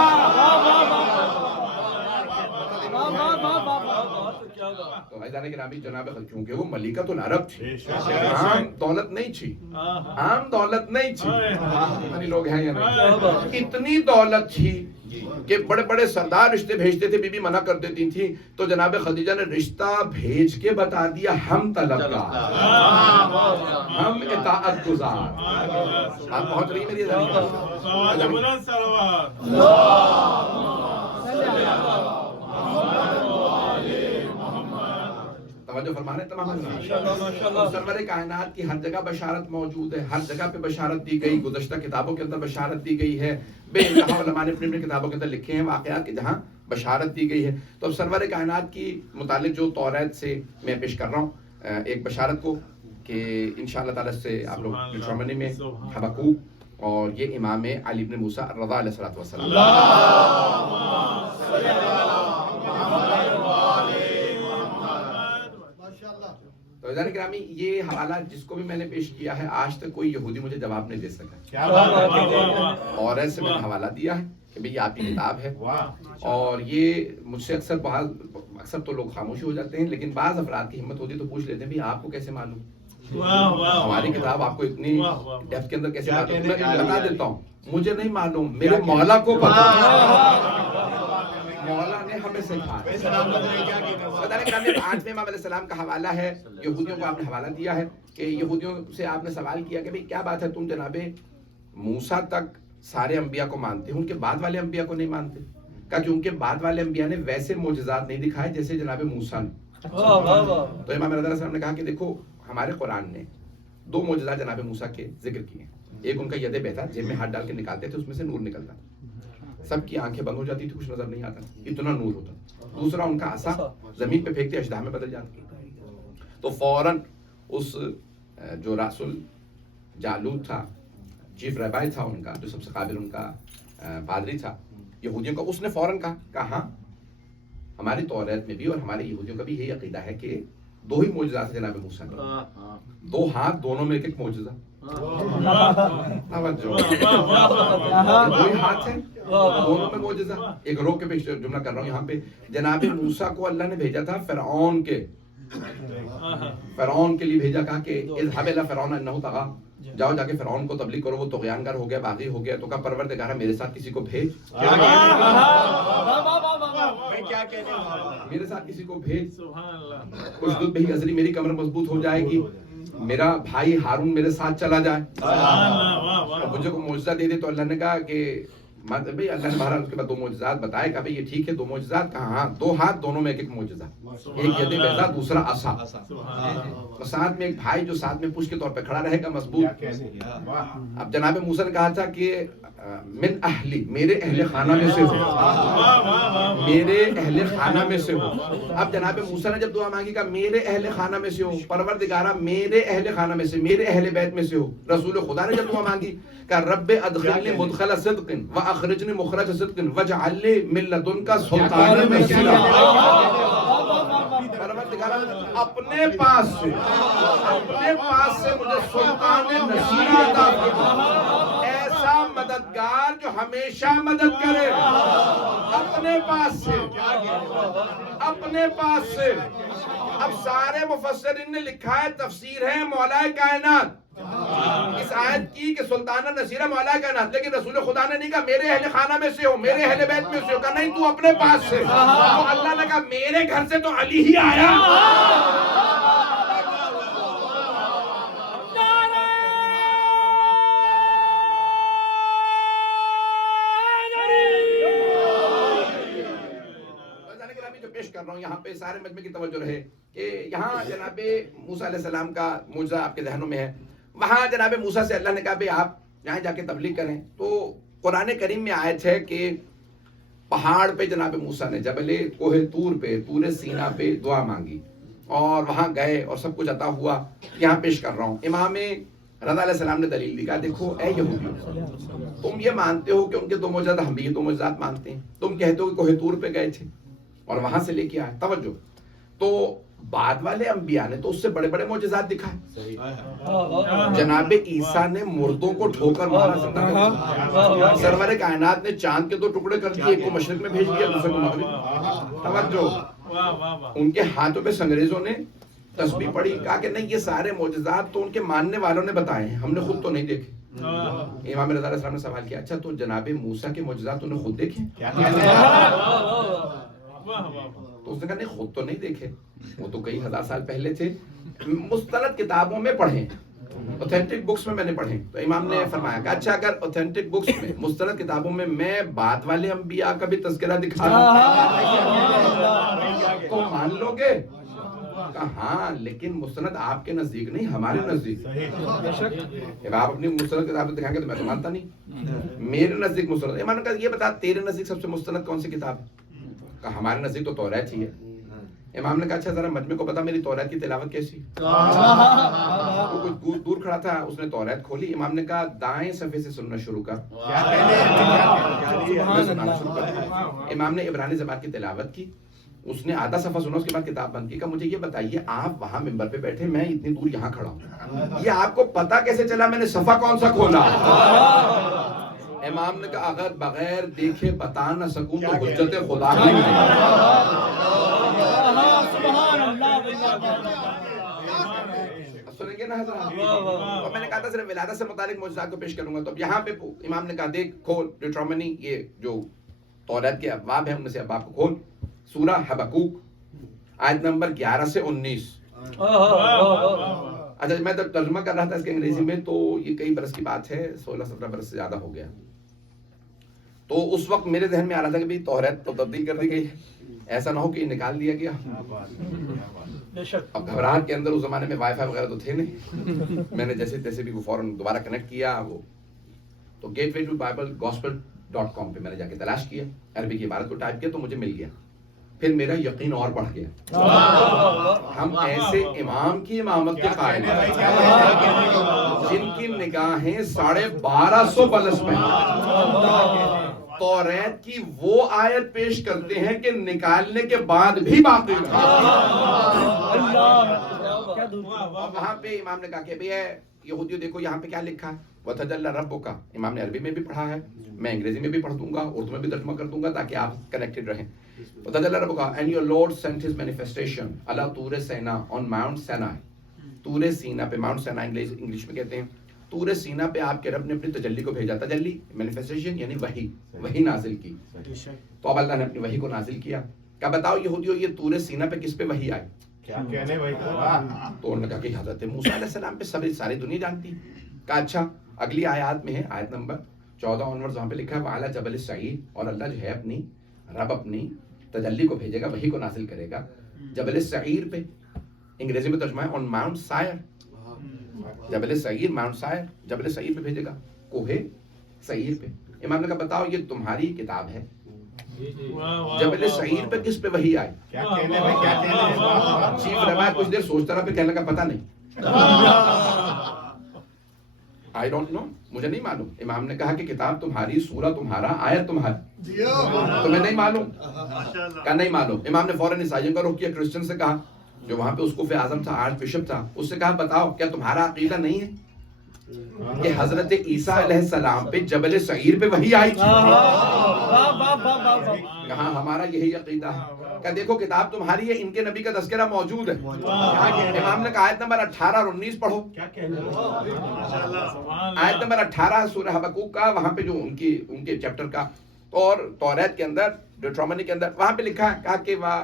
تو عزیزان گرامی جناب کیونکہ وہ ملکۃ العرب تھی, عام دولت نہیں تھی. عام دولت نہیں تھی. اتنی لوگ ہیں یا نہیں؟ اتنی دولت تھی کہ بڑے بڑے سردار رشتے بھیجتے تھے, بی بی منع کر دیتی تھی. تو جناب خدیجہ نے رشتہ بھیج کے بتا دیا ہم طلبگار, ہم اطاعت گزار. آپ پہنچ رہی میری توجہ فرمانے تمام. سرور کائنات کی ہر جگہ بشارت موجود ہے. ہر جگہ پہ بشارت دی گئی. گزشتہ کتابوں کے اندر بشارت دی گئی ہے. بے انتہا علماء نے اپنی کتابوں کے اندر لکھے ہیں واقعات کے جہاں بشارت دی گئی ہے. تو اب سرور کائنات کی متعلق جو توریت سے میں پیش کر رہا ہوں ایک بشارت کو کہ انشاءاللہ تعالیٰ سے آپ لوگ ڈیوٹرونومی میں حبقوق اور یہ امام علی بن موسیٰ الرضا علیہ السلام. تو عزیزان گرامی یہ حوالہ جس کو بھی میں نے پیش کیا ہے آج تک کوئی یہودی مجھے جواب نہیں دے سکا. اور ایسے میں نے حوالہ دیا ہے کہ بھئی آپ کی کتاب ہے. اور یہ مجھ سے اکثر تو لوگ خاموشی ہو جاتے ہیں, لیکن بعض افراد کی ہمت ہوتی ہے تو پوچھ لیتے ہیں بھئی آپ کو کیسے معلوم, ہماری کتاب آپ کو اتنی ڈیپتھ کے اندر کیسے معلوم. میں بتا دیتا ہوں مجھے نہیں معلوم, میرے مولا کو پتا. مولا نے ہمیں سکھایا. 8ویں امام علیہ السلام کا حوالہ ہے. یہودیوں کو آپ نے حوالہ دیا ہے کہ یہودیوں سے آپ نے سوال کیا کہ بھئی کیا بات ہے تم جناب موسیٰ تک سارے انبیاء کو مانتے ہیں, ان کے بعد والے انبیاء کو نہیں مانتے. کہا کہ ان کے بعد والے انبیاء نے ویسے معجزات نہیں دکھائے جیسے جناب موسیٰ نے. تو امام رضا علیہ السلام نے کہا کہ دیکھو ہمارے قرآن نے 2 معجزات جناب موسیٰ کے ذکر کیے ہیں. ایک ان کا ید بیضا, جیب میں ہاتھ ڈال کے نکالتے تھے اس میں سے نور نکلتا, سب کی آنکھیں بند ہو جاتی تھی, کچھ نظر نہیں آتا, اتنا نور ہوتا. دوسرا ان کا عصا زمین پہ پھینکتے اژدہا میں بدل جاتی. تو فوراً اس جو رسول جالوت تھا, چیف رہبائی تھا ان کا, جو سب سے قابل ان کا پادری تھا یہودیوں کا, اس نے فوراً کہا ہاں ہماری توریت میں بھی اور ہمارے یہودیوں کا بھی یہی عقیدہ ہے کہ 2 ہی معجزات جناب موسیٰ نے, 2 ہاتھ دونوں میں ایک معجزہ, توجہ دو ہی ہاتھ ہیں دونوں میں معجزہ. ایک روک کے پیش جملہ کر رہا ہوں یہاں پہ. جناب موسیٰ کو اللہ نے بھیجا تھا فرعون کے لیے بھیجا, کہا کہ اذهب الى فرعون انه طغى, جاؤ جا کے فرعون کو تبلیغ کرو وہ طغیان گر ہو گیا, باغی ہو گیا. تو کہا پروردگارا میرے ساتھ کسی کو بھیج, میرے ساتھ کسی کو بھیج. اشدد بہ ازری, میری کمر مضبوط ہو جائے گی, میرا بھائی ہارون میرے ساتھ چلا جائے, مجھے کو معجزہ دے دے. تو اللہ نے کہا کہ بھائی اللہ نے بہرحال اس کے بعد دو معجزات بتائے, کہا بھائی یہ ٹھیک ہے دو معجزات, کہا ہاں دو ہاتھ دونوں میں ایک ایک معجزہ, ایک ید بیضا دوسرا عصا, اور ساتھ میں ایک بھائی جو ساتھ میں پوچھ کے طور پہ کھڑا رہے گا مضبوط. اب جناب موسیٰ نے کہا تھا کہ من اہلی, میرے اہل خانہ میں سے ہو, میرے اہل خانہ میں سے ہو. اب جناب موسیٰ نے جب دعا مانگی کہا میرے اہل خانہ میں سے ہو, پروردگارا میرے اہل خانہ میں سے, میرے اہل بیت میں سے ہو. رسول خدا نے جب دعا مانگی کہا رب ادخلنی مدخل صدق واخرجنی مخرج صدق واجعل لی من لدنک سلطانا نصیرا. پروردگارا اپنے پاس سے مجھے سلطان نصیرہ عطا فرما, ایسا مددگار جو ہمیشہ مدد کرے. اپنے پاس سے. اب سارے مفسرین نے لکھا ہے, تفسیر ہے مولا کائنات اس آیت کی کہ سلطانہ نصیرہ مولا کائنات, لیکن رسول خدا نے نہیں کہا میرے اہل خانہ میں سے ہو, میرے اہل بیت میں سے ہو, کہا نہیں تو اپنے پاس سے. تو اللہ نے کہا میرے گھر سے تو علی ہی آیا. پیش کر رہا ہوں یہاں پہ سارے مجمع کی توجہ رہے کہ یہاں جناب موسیٰ علیہ السلام کا معجزہ آپ کے ذہنوں میں ہے. وہاں جناب موسیٰ سے اللہ نے کہا بھئی آپ یہاں جا کے تبلیغ کریں. تو قرآن کریم میں آیت ہے کہ پہاڑ پہ جناب موسیٰ نے جبل کوہ طور پہ طور سینا پہ دعا مانگی اور وہاں گئے اور سب کچھ عطا ہوا. یہاں پیش کر رہا ہوں امام رضا علیہ السلام نے دلیل دی, کہا دیکھو اے یہودیو, تم یہ مانتے ہو کہ ان کے دو معجزات, ہم بھی یہ دو معجزات مانتے ہیں. تم کہتے ہو کہ کوہ طور پہ گئے تھے اور وہاں سے لے کے آئے. توجہ, تو بعد والے انبیاء نے تو اس سے بڑے بڑے معجزات دکھائے. جناب عیسیٰ نے مردوں کو ٹھوکر مارا زندہ کر, سرور کائنات نے چاند کے دو ٹکڑے کر دیے, ایک کو مشرق میں بھیج دیا دوسرے کو مغرب. توجہ, ان کے ہاتھوں پہ سنگریزوں نے تسبیح پڑھی. کہا کہ نہیں یہ سارے معجزات تو ان کے ماننے والوں نے بتائے ہیں, ہم نے خود تو نہیں دیکھے. امام رضا علیہ السلام نے سوال کیا اچھا تو جناب موسیٰ کے معجزات تو نے خود دیکھے؟ تو اس نے کہا نہیں خود تو نہیں دیکھے, وہ تو کئی ہزار سال پہلے تھے, مستند کتابوں میں پڑھیں, اوتھینٹک بکس میں نے پڑھیں. تو امام نے فرمایا کہ اچھا اگر اوتھینٹک بکس میں مستند کتابوں میں بعد والے انبیاء کا بھی تذکرہ دکھا تو مان لو گے؟ کہا ہاں لیکن مستند آپ کے نزدیک نہیں ہمارے نزدیک. آپ اپنی مستند کتاب دکھائیں گے تو میں تو مانتا نہیں, میرے نزدیک مستند. امام نے کہا یہ بتا تیرے نزدیک سب سے مستند کون سی کتاب ہے؟ کہا ہمارے نزدیک تو توریت ہی ہے. امام نے کہا اچھا ذرا مجمع کو بتا میری توریت کی تلاوت کیسی. وہ کچھ دور کھڑا تھا, اس نے توریت کھولی. امام نے کہا دائیں صفحے سے سننا شروع کر. امام نے عبرانی زبان کی تلاوت کی, اس نے آدھا صفحہ سنا, اس کے بعد کتاب بند کی. کہا مجھے یہ بتائیے آپ وہاں ممبر پہ بیٹھے, میں اتنی دور یہاں کھڑا ہوں, یہ آپ کو پتا کیسے چلا میں نے صفحہ کون سا کھولا؟ امام نے کہا اگر بغیر دیکھے بتا نہ سکوں تو حجت خدا ہی نہیں. سنیں گے نا حضرات. اور میں نے کہا تھا صرف ولادت سے متعلق معجزات کو پیش کروں گا. تو اب یہاں پہ امام نے کہا دیکھ کھول ڈیوٹرونومی, یہ جو توریت کے ابواب ہیں ان میں سے ابواب کو کھول. سورہ حبقوق آیت نمبر 11 سے 19. اچھا میں جب ترجمہ کر رہا تھا اس کے انگریزی میں تو یہ کئی برس کی بات ہے, 16-17 برس سے زیادہ ہو گیا. تو اس وقت میرے ذہن میں آ رہا تھا کہ بھی توریت تو تبدیل کر دی گئی, ایسا نہ ہو کہ نکال دیا گیا. اب گھبراہٹ کے اندر اس زمانے میں وائی فائی وغیرہ تو تھے نہیں, میں نے جیسے تیسے بھی وہ فوراً دوبارہ کنیکٹ کیا. وہ تو get way to Bible gospel.com پہ میں نے جا کے تلاش کیا, عربی کی عبارت کو ٹائپ کیا تو مجھے مل گیا. پھر میرا یقین اور بڑھ گیا. ہم ایسے امام کی امامت کے قائل ہیں جن کی نگاہیں 1250 برس میں توریت کی وہ آیت پیش کرتے ہیں کہ نکالنے کے بعد بھی باقی رہا. وہاں پہ امام نے کہا کہ یہودیوں دیکھو یہاں پہ کیا لکھا ہے, وَتَجَلَّى رَبُّكَ. امام نے عربی میں بھی پڑھا ہے, میں انگریزی میں بھی پڑھ دوں گا, اردو میں بھی ترجمہ کر دوں گا تاکہ آپ کنیکٹڈ رہیں. وَتَجَلَّى رَبُّكَ and your Lord sent his manifestation عَلَى طُورِ سینا on Mount Sinai. طور سینا پہ, Mount Sinai انگلش میں کہتے ہیں. طور سینا پہ آپ کے رب نے اپنی تجلی کو بھیجا. تجلی مینیفیسٹیشن یعنی وحی نازل کی. تو اب اللہ نے اپنی وحی کو نازل کیا. کیا بتاؤ یہودیوں یہ طور سینا پہ کس پہ وحی آئی؟ کیا کہنے بھائی. تو انہوں نے کہا کہ حضرت موسیٰ علیہ السلام پہ ساری دنیا جانتی. کہا اچھا, اگلی آیات میں ہے, آیت نمبر 14 آنورڈز, وہاں پہ لکھا ہے وَعَلَى جَبَلِ السَّعِيرِ, اور اللہ جو ہے اپنی رب اپنی تجلی کو بھیجے گا, وحی کو نازل کرے گا جبل السعیر پہ. انگریزی میں ترجمہ ہے on Mount Sinai. جبل سعیر, Mount Sinai, جبل سعیر پہ بھیجے گا, کوہ سعیر پہ. امام نے کہا بتاؤ یہ تمہاری کتاب ہے, جبل سعیر پہ کس پہ وحی آئی؟ کیا کہنے بھائی, کیا کہنے. چیف ربا کچھ دیر سوچتا رہا, پھر کہنے لگا پتہ نہیں, I don't know, مجھے نہیں معلوم. امام نے کہا کہ کتاب تمہاری, سورہ تمہارا, آیت تمہاری, تمہیں نہیں معلوم. کہا نہیں معلوم. امام نے فوراً عیسائیوں کا رخ کیا, کرسچن سے کہا جو وہاں پہ اسقف اعظم تھا, آرچ بشپ تھا, اس سے کہا بتاؤ کیا تمہارا عقیدہ نہیں ہے کہ حضرت عیسیٰ علیہ السلام پہ جبل سعیر پہ وحی آئی تھی؟ کہاں ہمارا یہی عقیدہ ہے. کہ دیکھو کتاب تمہاری ہے, ان کے نبی کا تذکرہ موجود ہے. امام نے کہا آیت نمبر 18 اور 19 پڑھو. آیت نمبر 18 سورہ حبقوق کا, وہاں پہ جو ان کے چیپٹر کا, اور توریت کے اندر, ڈیوٹرونومی کے اندر, وہاں پہ لکھا ہے, کہا کہ وہ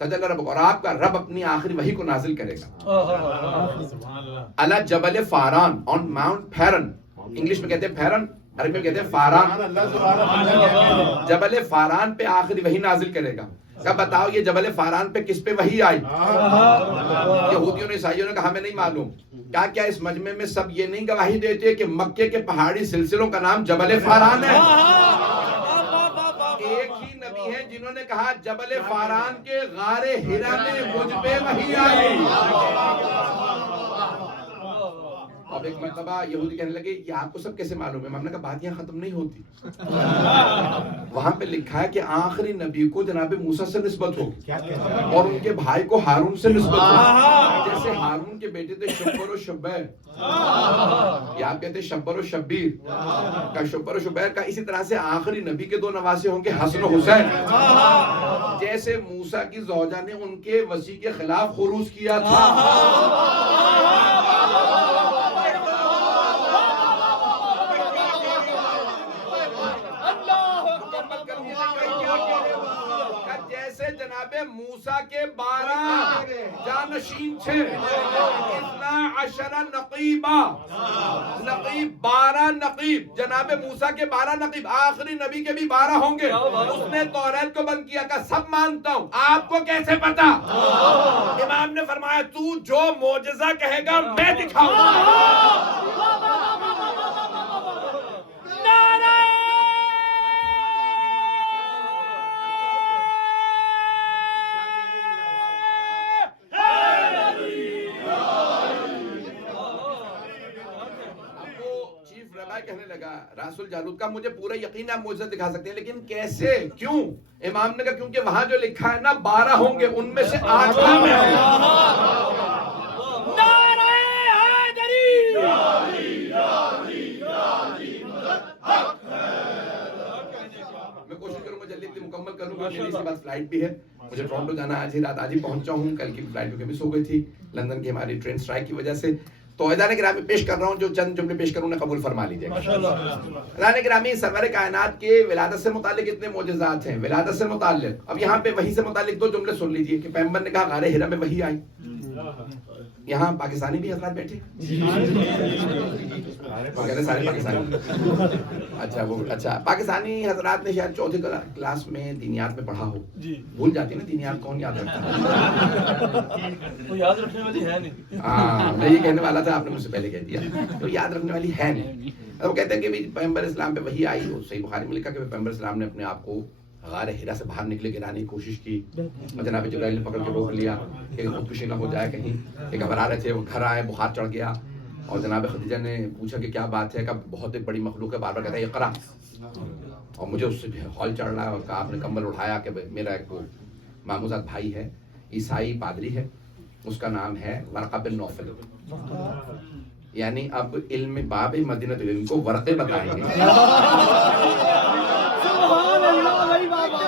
تجلی رب, اور آپ کا رب اپنی آخری وحی کو نازل کرے گا علی جبل Faran on Mount Paran. English میں کہتے ہیں پھیرن, عربی میں کہتے ہیں فاران. جبل فاران پہ آخری وحی نازل کرے گا. کیا بتاؤ یہ جبل فاران پہ کس پہ وحی آئی؟ یہودیوں نے, عیسائیوں نے کہا ہمیں نہیں معلوم. کیا اس مجمع میں سب یہ نہیں گواہی دیتے کہ مکے کے پہاڑی سلسلوں کا نام جبل فاران ہے؟ ایک ہی نبی ہیں جنہوں نے کہا جبل فاران کے غار ہرا میں مجھ پہ وحی آئی. اب ایک مرتبہ یہودی کہنے لگے یہ آپ کو سب کیسے معلوم ہے؟ امام نے کہا بات یہاں ختم نہیں ہوتی. وہاں پہ لکھا ہے کہ آخری نبی کو جناب موسیٰ سے نسبت ہوگی, اور ان کے بھائی کو ہارون سے نسبت ہوگی. جیسے ہارون کے بیٹے تھے شبر و شبیر, یا آپ کہتے ہیں شبر و شبیر کا, شبر و شبیر کا. اسی طرح سے آخری نبی کے دو نواسے ہوں گے حسن و حسین. جیسے موسیٰ کی زوجہ نے ان کے وصی کے خلاف خروج کیا تھا, جیسے جناب موسیٰ کے 12 جانشین تھے, 12 نقیبہ, نقیب 12 نقیب, جناب موسیٰ کے 12 نقیب, آخری نبی کے بھی 12 ہوں گے. اس نے توریت کو بند کیا, کہ سب مانتا ہوں, آپ کو کیسے پتا؟ امام نے فرمایا تو جو معجزہ کہے گا میں دکھاؤں گا. کہنے لگا راس الجالوت کا مجھے پورا یقین ہے آپ معجزہ دکھا سکتے ہیں, لیکن کیسے, کیوں؟ امام نے کہا کیونکہ وہاں جو لکھا ہے نا 12 ہوں گے, ان میں سے 8 میں کوشش کروں گا جلدی مکمل کروں گا. میری اس کے بعد فلائٹ بھی ہے, مجھے ٹورنٹو جانا, آج ہی رات آج ہی پہنچا ہوں, کل کی فلائٹ مس ہو گئی تھی لندن کی ہماری ٹرین سٹرائک کی وجہ سے. تو اذان گرامی پیش کر رہا ہوں, جو چند جملے پیش کروں نے قبول فرما لیجیے. اذان گرامی سرور کائنات کے ولادت سے متعلق اتنے معجزات ہیں, ولادت سے متعلق. اب یہاں پہ وحی سے متعلق 2 جملے سن لیجیے کہ پیغمبر نے کہا غار ہرا میں وحی آئی. یہاں پاکستانی بھی حضرات بیٹھے, سارے پاکستانی. اچھا پاکستانی حضرات نے شاید 4تھی کلاس میں دینیات میں پڑھا ہو, بھول جاتی ہے نا دینیات, کون یاد رکھتا ہے؟ تو یاد رکھنے والی ہے نہیں. ہاں میں یہ کہنے والا تھا, آپ نے مجھ سے پہلے کہہ دیا, تو یاد رکھنے والی ہے نہیں. وہ کہتے ہیں کہ پیغمبر اسلام پہ وحی آئی, صحیح بخاری میں لکھا کہ پیغمبر اسلام نے اپنے آپ کو غار ہرا سے باہر نکلے گرانے کی کوشش کی, اور جناب جبرائیل نے پکڑ کے روک لیا کہ خودکشی نہ ہو جائے کہیں. کہ گھبرا رہے تھے, وہ گھر آئے, بخار چڑھ گیا, اور جناب خدیجہ نے پوچھا کہ کیا بات ہے, کہ بہت ایک بڑی مخلوق ہے, بار بار کہتا ہے اقرا, اور مجھے اس سے ہال چڑھ رہا ہے. اور کہا آپ نے کمبل اٹھایا کہ میرا ایک ماموزاد بھائی ہے, عیسائی پادری ہے, اس کا نام ہے ورقہ بن نوفل. یعنی اب علم باب مدینہ العلم کو ورقے بتائیں گے. سبحان اللہ بھائی بابا.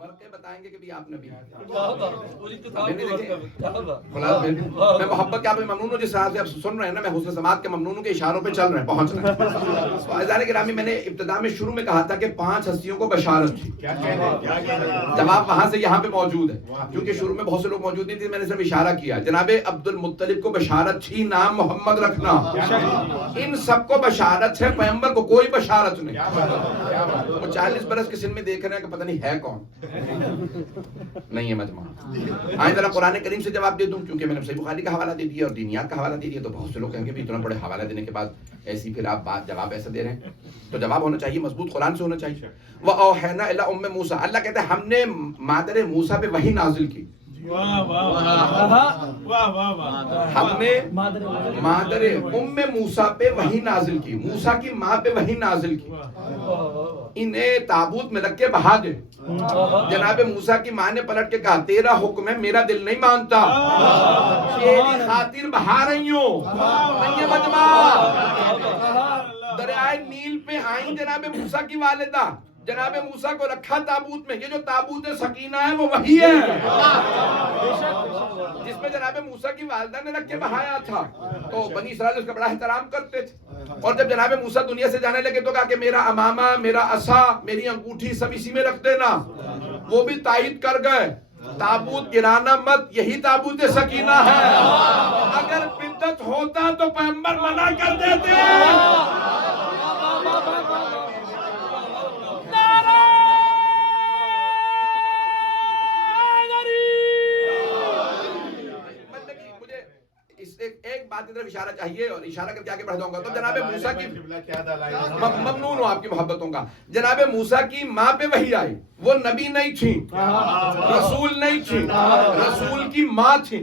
ورقے بتائیں گے کہ بھی آپ نبی ہیں. پوری کتاب میں نے کو دیکھے. بتا. خلاص میں محبت کے آپ میں ممنون ہوں. جس طرح سے آپ سن رہے ہیں نا, میں حسن سماعت کے ممنون ہوں کہ اشاروں پہ چل رہے ہیں, پہنچ رہے ہیں. تو عزیزان گرامی, میں نے ابتدا میں شروع میں کہا تھا کہ 5 ہستیوں کو بشارت تھی. کیا کہہ رہے ہیں؟ جواب وہاں سے یہاں پہ موجود ہے, کیونکہ شروع میں بہت سے لوگ موجود نہیں تھے, میں نے صرف اشارہ کیا. جناب عبد المطلب کو بشارت تھی نام محمد رکھنا. ان سب کو بشارت ہے, پیغمبر کو کوئی بشارت نہیں. وہ 40 برس کے سن میں دیکھ رہے ہیں کہ پتہ نہیں ہے کون. نہیں ہے مجمع. آئیں ذرا قرآن کریم سے جواب دے دوں, کیونکہ میں نے صحیح بخاری کا حوالہ دے دیا اور دینیات کا حوالہ دے دیا, تو بہت سے لوگ کہیں گے بھی اتنا بڑے حوالہ دینے کے بعد ایسی پھر آپ بات جواب ایسا دے رہے ہیں. تو جواب ہونا چاہیے مضبوط, قرآن سے ہونا چاہیے. وَأَوْحَيْنَا إِلَىٰ أُمِّ مُوسَىٰ, اللہ کہتا ہے ہم نے مادر موسیٰ پہ وحی نازل کی. ہم نے مادر موسیٰ پہ وحی نازل کی, موسیٰ کی ماں پہ وحی نازل کی. انہیں تابوت میں رکھ کے بہا دے. جناب موسیٰ کی ماں نے پلٹ کے کہا تیرا حکم ہے, میرا دل نہیں مانتا, تیری خاطر بہا رہی ہوں. نہیں مجمع. دریائے نیل پہ آئیں جناب موسیٰ کی والدہ, جناب موسیٰ کو رکھا تابوت میں. یہ جو تابوت سکینہ ہے وہ وہی ہے جس میں جناب موسیٰ کی والدہ نے رکھ کے بہایا تھا. تو بنی اسرائیل اس کا بڑا احترام کرتے تھے. اور جب جناب موسیٰ دنیا سے جانے لگے تو کہا کہ میرا امامہ, میرا عصا, میری انگوٹھی سب اسی میں رکھ دینا. وہ بھی تائید کر گئے, تابوت گرانا مت, یہی تابوت سکینہ ہے. اگر بدعت ہوتا تو پیغمبر منع کر دیتے. ایک بات کی طرف اشارہ چاہیے اور اشارہ کر کے آگے بڑھ جاؤں گا. تو جناب موسیٰ کی ممنون ہوں آپ کی محبتوں کا. جناب موسیٰ کی ماں پہ وحی آئی, وہ نبی نہیں تھی, رسول نہیں تھی, رسول کی ماں تھی.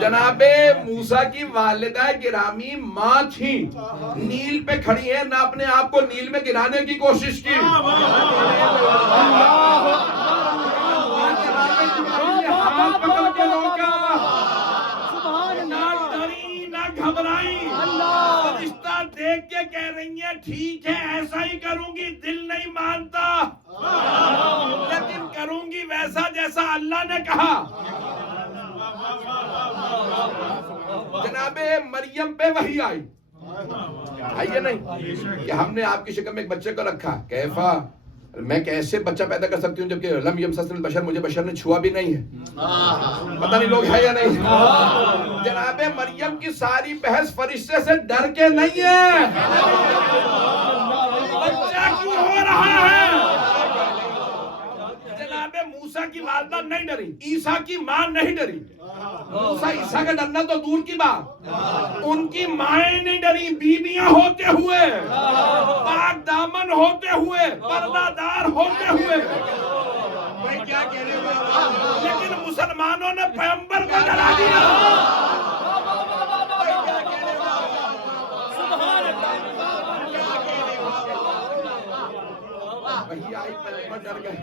جناب موسیٰ کی والدہ گرامی ماں تھی, نیل پہ کھڑی ہیں, نہ اپنے آپ کو نیل میں گرانے کی کوشش کی. فرشتہ دیکھ کے کہہ رہی ہیں ٹھیک ہے ایسا ہی کروں گی, دل نہیں مانتا لیکن کروں گی ویسا جیسا اللہ نے کہا. جناب مریم پہ وحی آئی, آئیے نہیں کہ ہم نے آپ کی شکل میں ایک بچے کو رکھا, کیفا, میں کیسے بچہ پیدا کر سکتی ہوں جبکہ لم یمسسنی البشر, مجھے بشر نے چھوا بھی نہیں ہے. پتہ نہیں لوگ ہے یا نہیں. جناب مریم کی ساری بحث فرشتے سے ڈر کے نہیں ہے, بچہ کیوں ہو رہا ہے. جناب موسیٰ کی والدہ نہیں ڈری, عیسیٰ کی ماں نہیں ڈری. موسیٰ عیسیٰ کا ڈرنا تو دور کی بات, ان کی مائیں نہیں ڈری, بیویاں ہوتے ہوئے, پاک دامن ہوتے ہوئے, پردہ دار ہوتے ہوئے. لیکن مسلمانوں نے پیغمبر کو ڈرا دیا. وہی آئی, پیغمبر ڈر گئے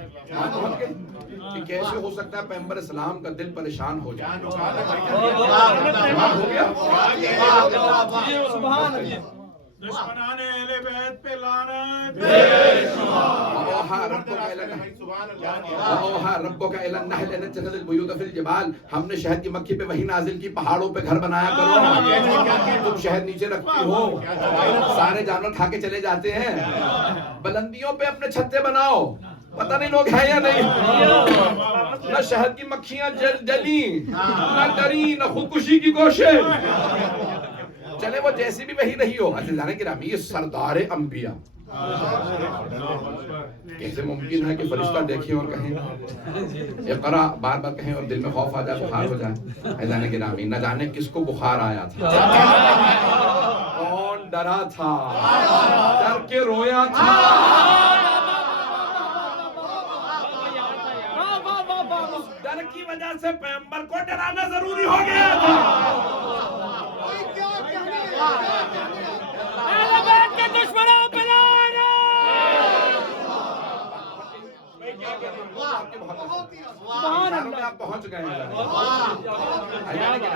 کہ کیسے ہو سکتا ہے پیغمبر اسلام کا دل پریشان ہو جائے. ہو گیا. سبحان اللہ. دشمنان اہل بیت پہ لعنت. ربک الی النحل ان اتخذ البیوت فی الجبال, ہم نے شہد کی مکھی پہ وہی نازل کی, پہاڑوں پہ گھر بنایا کرو. تم شہد نیچے رکھتی ہو, سارے جانور کھا کے چلے جاتے ہیں. بلندیوں پہ اپنے چھتے بناؤ, پتہ نہیں لوگ ہیں یا نہیں. نہ شہد کی مکھیاں جلی, نہ ڈری, نہ خودکشی کی کوشش. چلے وہ جیسی بھی وہی رہی ہو. عزیزان گرامی, یہ سردار انبیاء, کیسے ممکن ہے کہ فرشتہ دیکھیں اور کہیں اقرا بار بار کہیں اور دل میں خوف آ جائے, بخار ہو جائے. عزیزان گرامی, نہ جانے کس کو بخار آیا تھا, کون ڈرا تھا, ڈر کے رویا تھا. ڈر کی وجہ سے پیغمبر کو ڈرانا ضروری ہو گیا تھا. اہل بیت کے دشمنوں پہ لعنت.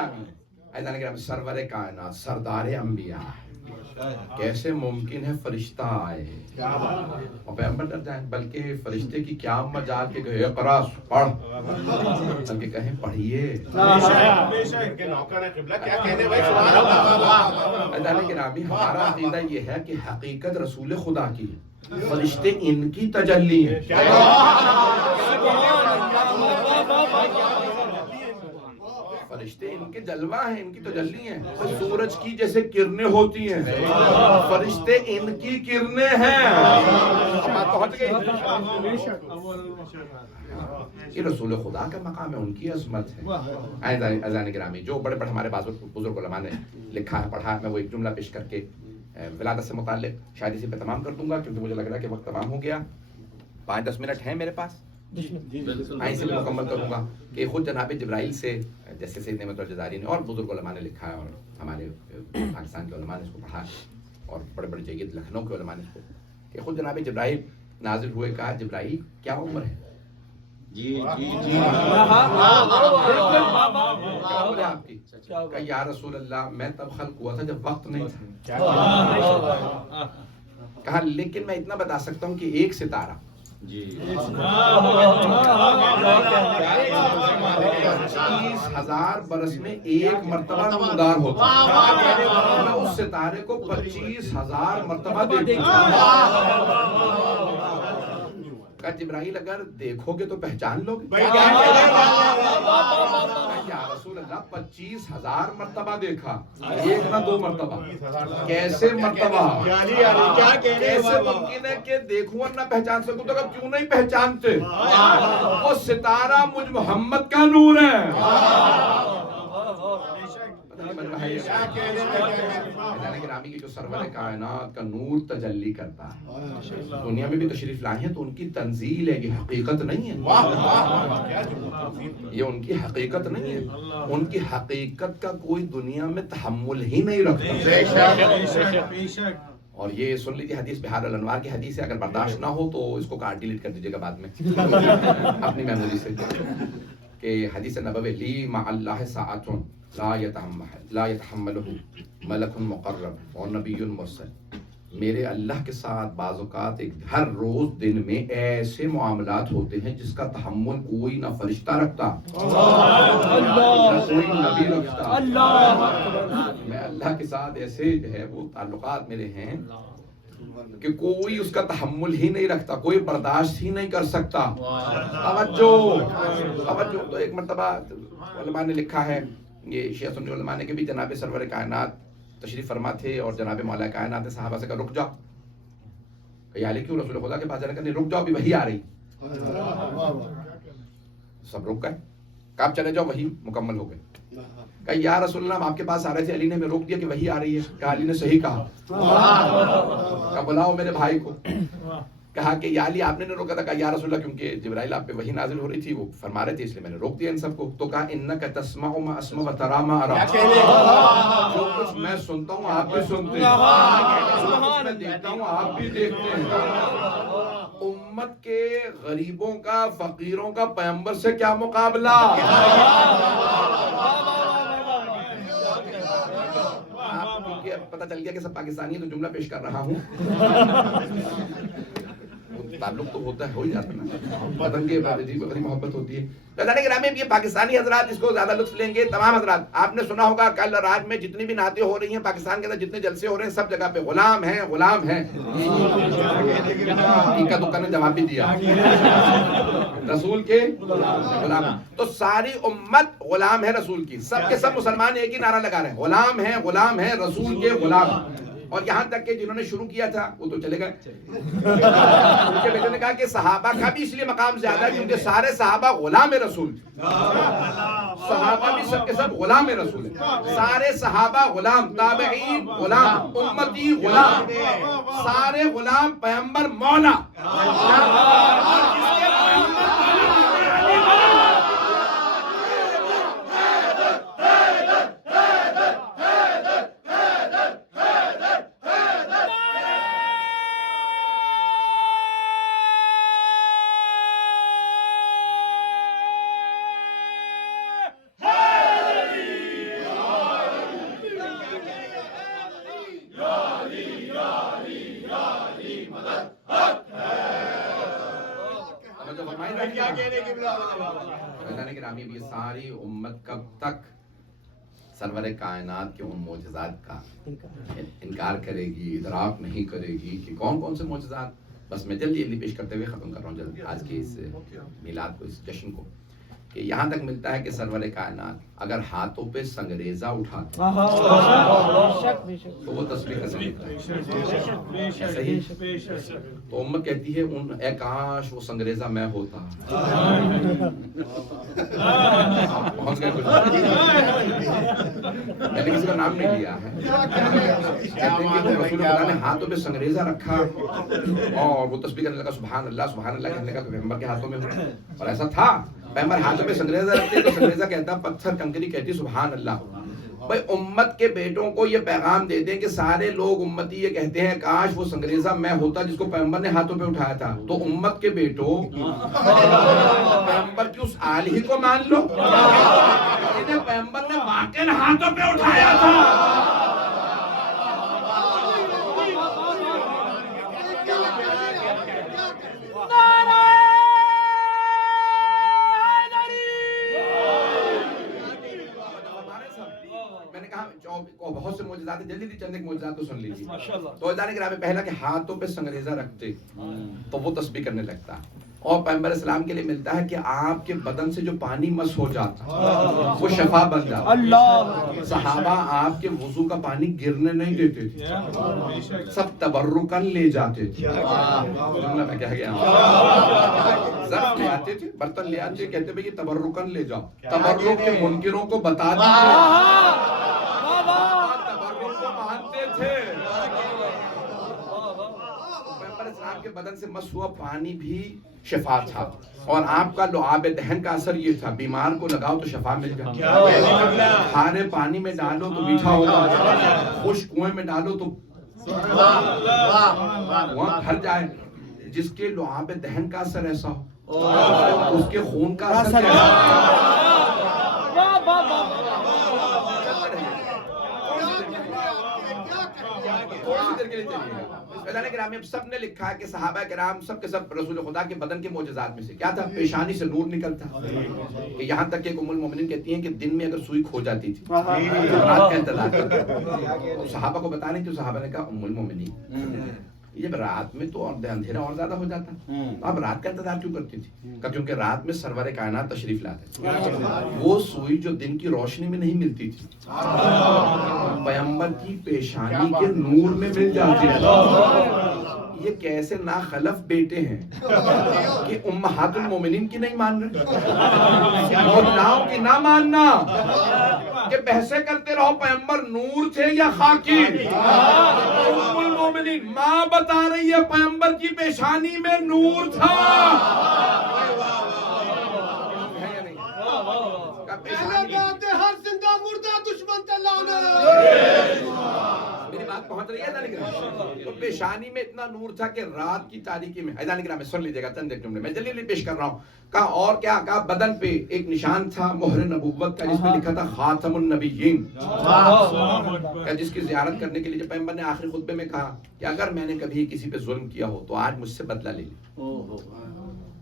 گرامی عزیزان گرامی سرور کائنات سردار انبیاء کیسے ممکن ہے فرشتہ آئے اور پیغمبر ڈر جائیں بلکہ فرشتے کی کیا مجال کے گئے اقرا پڑھ بلکہ کہیں پڑھیے ان کے نوکر ہیں قبلہ کیا کہنے بھائی سبحان اللہ عزیزان گرامی ہمارا عقیدہ یہ ہے کہ حقیقت رسول خدا کی ہے فرشتے ان کی تجلی ہیں فرشتے ان کے جلوہ ہیں ان کی تجلی ہیں سورج کی جیسے کرنیں ہوتی ہیں فرشتے ان کی کرنیں ہیں بات پہنچ گئی یہ رسول خدا کا مقام ہے ان کی عظمت ہے عزیزان گرامی جو بڑے بڑے ہمارے بزرگ علماء نے لکھا ہے پڑھا ہے میں وہ ایک جملہ پیش کر کے ولادت سے متعلق شاید اسی پہ تمام کر دوں گا کیونکہ مجھے لگ رہا ہے کہ وقت تمام ہو گیا 5-10 منٹ ہیں میرے پاس ایسے میں مکمل کروں گا کہ خود جناب جبرائیل سے جیسے سید نعمت الجزاری نے اور بزرگ علماء نے لکھا ہے اور ہمارے پاکستان کے علماء نے اس کو پڑھا اور بڑے بڑے جید لکھنؤ کے علماء نے اس کو کہ خود جناب جبرائیل نازل ہوئے کہا جبرائیل کیا عمر ہے کیا عمر ہے آپ کی کہا یا رسول اللہ میں تب خلق ہوا تھا جب وقت نہیں تھا کہا لیکن میں اتنا بتا سکتا ہوں کہ ایک ستارہ 25,000 برس میں ایک مرتبہ نمودار ہوتا ہے میں اس ستارے کو 25,000 مرتبہ دیکھوں کہا جبرائیل اگر دیکھو گے تو پہچان لو گے یا رسول اللہ 25,000 مرتبہ دیکھا ایک نہ 2 مرتبہ کیسے مرتبہ کیسے ممکن ہے کہ دیکھوں اور نہ پہچان سکوں تو کیوں نہیں پہچانتے وہ ستارہ مجھ محمد کا نور ہے گرامی کی جو سرور کائنات کا نور تجلی کرتا ہے دنیا میں بھی تشریف لائے ہیں تو ان کی تنزیل ہے یہ حقیقت نہیں ہے یہ ان کی حقیقت نہیں ہے ان کی حقیقت کا کوئی دنیا میں تحمل ہی نہیں رکھتا اور یہ سن لیجیے حدیث بہار الانوار کی حدیث ہے اگر برداشت نہ ہو تو اس کو کارڈ ڈیلیٹ کر دیجیے گا بعد میں اپنی میموری سے کہ حدیث نبوی لی مع اللہ ساعت لا يتحملہ ملک مقرب اور نبی مرسل میرے اللہ کے ساتھ بعض اوقات ہر روز دن میں ایسے معاملات ہوتے ہیں جس کا تحمل کوئی نہ فرشتہ رکھتا نہ کوئی نبی رکھتا میں اللہ کے ساتھ ایسے جو ہے وہ تعلقات میرے ہیں کہ کوئی اس کا تحمل ہی نہیں رکھتا کوئی برداشت ہی نہیں کر سکتا توجہ تو ایک مرتبہ علماء نے لکھا ہے یہ شیعہ سنی علماء نے کہ بھی جناب سرور کائنات تشریف فرما تھے اور جناب مولا کائنات نے صحابہ سے کہا رک جاؤ کہ علی کیوں رسول خدا کے پاس جانے کا نہیں رک جاؤ بھی وہی آ رہی سب رک گئے کہا چلے جاؤ وہی مکمل ہو گئے کہا یا رسول اللہ ہم آپ کے پاس آ رہے تھے علی نے ہمیں روک دیا کہ وہی آ رہی ہے کہا علی نے صحیح کہا کہا بلاؤ میرے بھائی کو کہا کہ یا علی آپ نے روکا تھا کہا یا رسول اللہ کیونکہ جبرائیل آپ پہ وہی نازل ہو رہی تھی وہ فرما رہے تھے اس لیے میں نے روک دیا ان سب کو تو کہا انک تسمع ما اسمع و ترى ما ارى جو کچھ میں سنتا ہوں آپ بھی سنتے ہیں جو کچھ میں دیکھتا ہوں آپ بھی دیکھتے ہیں امت کے غریبوں کا فقیروں کا پیغمبر سے کیا مقابلہ پتہ چل گیا کہ سب پاکستانی تو جملہ پیش کر رہا ہوں تعلق تو ہوتا ہے ہو ہی جاتا نا وطن کے بعد عجیب بڑی محبت ہوتی ہے اللہ گرامی یہ پاکستانی حضرات اس کو زیادہ لطف لیں گے تمام حضرات آپ نے سنا ہوگا کل رات میں جتنی بھی نعتیں ہو رہی ہیں پاکستان کے اندر جتنے جلسے ہو رہے ہیں سب جگہ پہ غلام ہیں غلام ہیں اکا دکا نے جواب بھی دیا رسول کے غلام تو ساری امت غلام ہے رسول کی سب کے سب مسلمان ایک ہی نعرہ لگا رہے ہیں غلام ہیں رسول کے غلام اور یہاں تک کہ جنہوں نے شروع کیا تھا وہ تو چلے گئے ان کے بیٹے نے کہا کہ صحابہ کا بھی اس لیے مقام زیادہ ہے کیونکہ سارے صحابہ غلام رسول صحابہ بھی سب کے سب غلام رسول ہیں سارے صحابہ غلام تابعین غلام امتی غلام سارے غلام پیغمبر مولا گرامی اب یہ ساری امت کب تک سرور کائنات کے ان معجزات کا انکار کرے گی، ادراک نہیں کرے گی کہ کون کون سے معجزات؟ بس میں جلدی جلدی پیش کرتے ہوئے ختم کر رہا ہوں جلدی آج کے اس میلاد کو، اس جشن کو، کہ یہاں تک ملتا ہے کہ سرور کائنات اگر ہاتھوں پہ سنگریزہ اٹھاتا تو وہ تسبیح کا سمجھتا ہے، صحیح؟ تو امت کہتی ہے اے کاش وہ سنگریزہ میں ہوتا۔ پہنچ گئے کچھ؟ میں نے کسی کا نام نہیں لیا ہے، کہتے ہیں کہ رسول خدا نے ہاتھوں پہ سنگریزہ رکھا اور وہ تسبیح کرنے لگا سبحان اللہ کہنے کا، تو پیغمبر کے ہاتھوں میں ہو، اور ایسا تھا پیغمبر ہاتھوں پہ سنگریزہ رکھتے تو سنگریزہ کہتا پتھر کنکری کہتی سبحان اللہ۔ بھائی امت کے بیٹوں کو یہ پیغام دے دیں کہ سارے لوگ امتی یہ کہتے ہیں کاش وہ سنگریزہ میں ہوتا جس کو پیغمبر نے ہاتھوں پہ اٹھایا تھا، تو امت کے بیٹوں پیغمبر کی اس آل ہی کو مان لو جنہیں پیغمبر نے واقعی ہاتھوں پہ اٹھایا تھا۔ بہت سے معجزات ہیں، جلدی چند ایک معجزات کو سن لیجیے۔ تو ادارے گرامی پہلا کہ ہاتھوں پہ سنگریزہ رکھتے تو وہ تسبیح کرنے لگتا، اور پیغمبر اسلام کے لیے ملتا ہے کہ آپ کے بدن سے جو پانی مس ہو جاتا وہ شفا بن جاتا۔ صحابہ آپ کے وضو کا پانی گرنے نہیں دیتے تھے، سب تبرکن لے جاتے تھے۔ جملہ میں کہہ گیا، ظرف لے آتے تھے، برتن لے آتے، کہتے بھئی یہ تبرکن لے جاؤ، تبرک کے منکروں کو بتا دیتے اسلام کے بدن سے مس ہوا پانی بھی شفا تھا، اور آپ کا لعاب دہن کا اثر یہ تھا بیمار کو لگاؤ تو شفا مل جائے، کھارے پانی میں ڈالو تو میٹھا ہو جائے، خشک کنویں میں ڈالو تو وہاں بھر جائے۔ جس کے لعاب دہن کا اثر ایسا ہو اس کے خون کا اثر کیسا؟ اب سب نے لکھا ہے کہ صحابہ کرام سب کے سب رسول خدا کے بدن کے معجزات میں سے کیا تھا؟ پیشانی سے نور نکلتا، کہ یہاں تک کہ ام المومنین کہتی ہیں کہ دن میں اگر سوئی کھو جاتی تھی رات کا انتظار کرتا، صحابہ کو بتا نہیں تو صحابہ نے کہا ام المومنین جب رات میں تو اندھیرا اور زیادہ ہو جاتا، تو آپ رات کا انتظار کیوں کرتی تھی؟ کیونکہ رات میں سرور کائنات تشریف لاتے، وہ سوئی جو دن کی روشنی میں نہیں ملتی تھی پیغمبر کی پیشانی کے نور میں مل جاتی ہے۔ یہ کیسے ناخلف بیٹے ہیں کہ امہات المومنین کی نہیں مان رہے، مولاؤں کی نہ ماننا، کہ بحثیں کرتے رہو پیغمبر نور تھے یا خاکی۔ ام المومنین ماں بتا رہی ہے پیغمبر کی پیشانی میں نور تھا۔ ہر زندہ مردہ دشمن تے لانے، میری بات پہنچ رہی ہے؟ تو پیشانی میں اتنا نور تھا کہ رات کی تاریکی میں، ایدان گرام میں سن لیجئے گا چند ایک جملے میں جلدی پیش کر رہا ہوں۔ کہا اور کیا؟ کہا بدن پہ ایک نشان تھا مہر نبوت کا جس پہ لکھا تھا خاتم النبیین، جس کی زیارت کرنے کے لیے جب پیغمبر نے آخری خطبے میں کہا کہ اگر میں نے کبھی کسی پہ ظلم کیا ہو تو آج مجھ سے بدلہ لے لیں،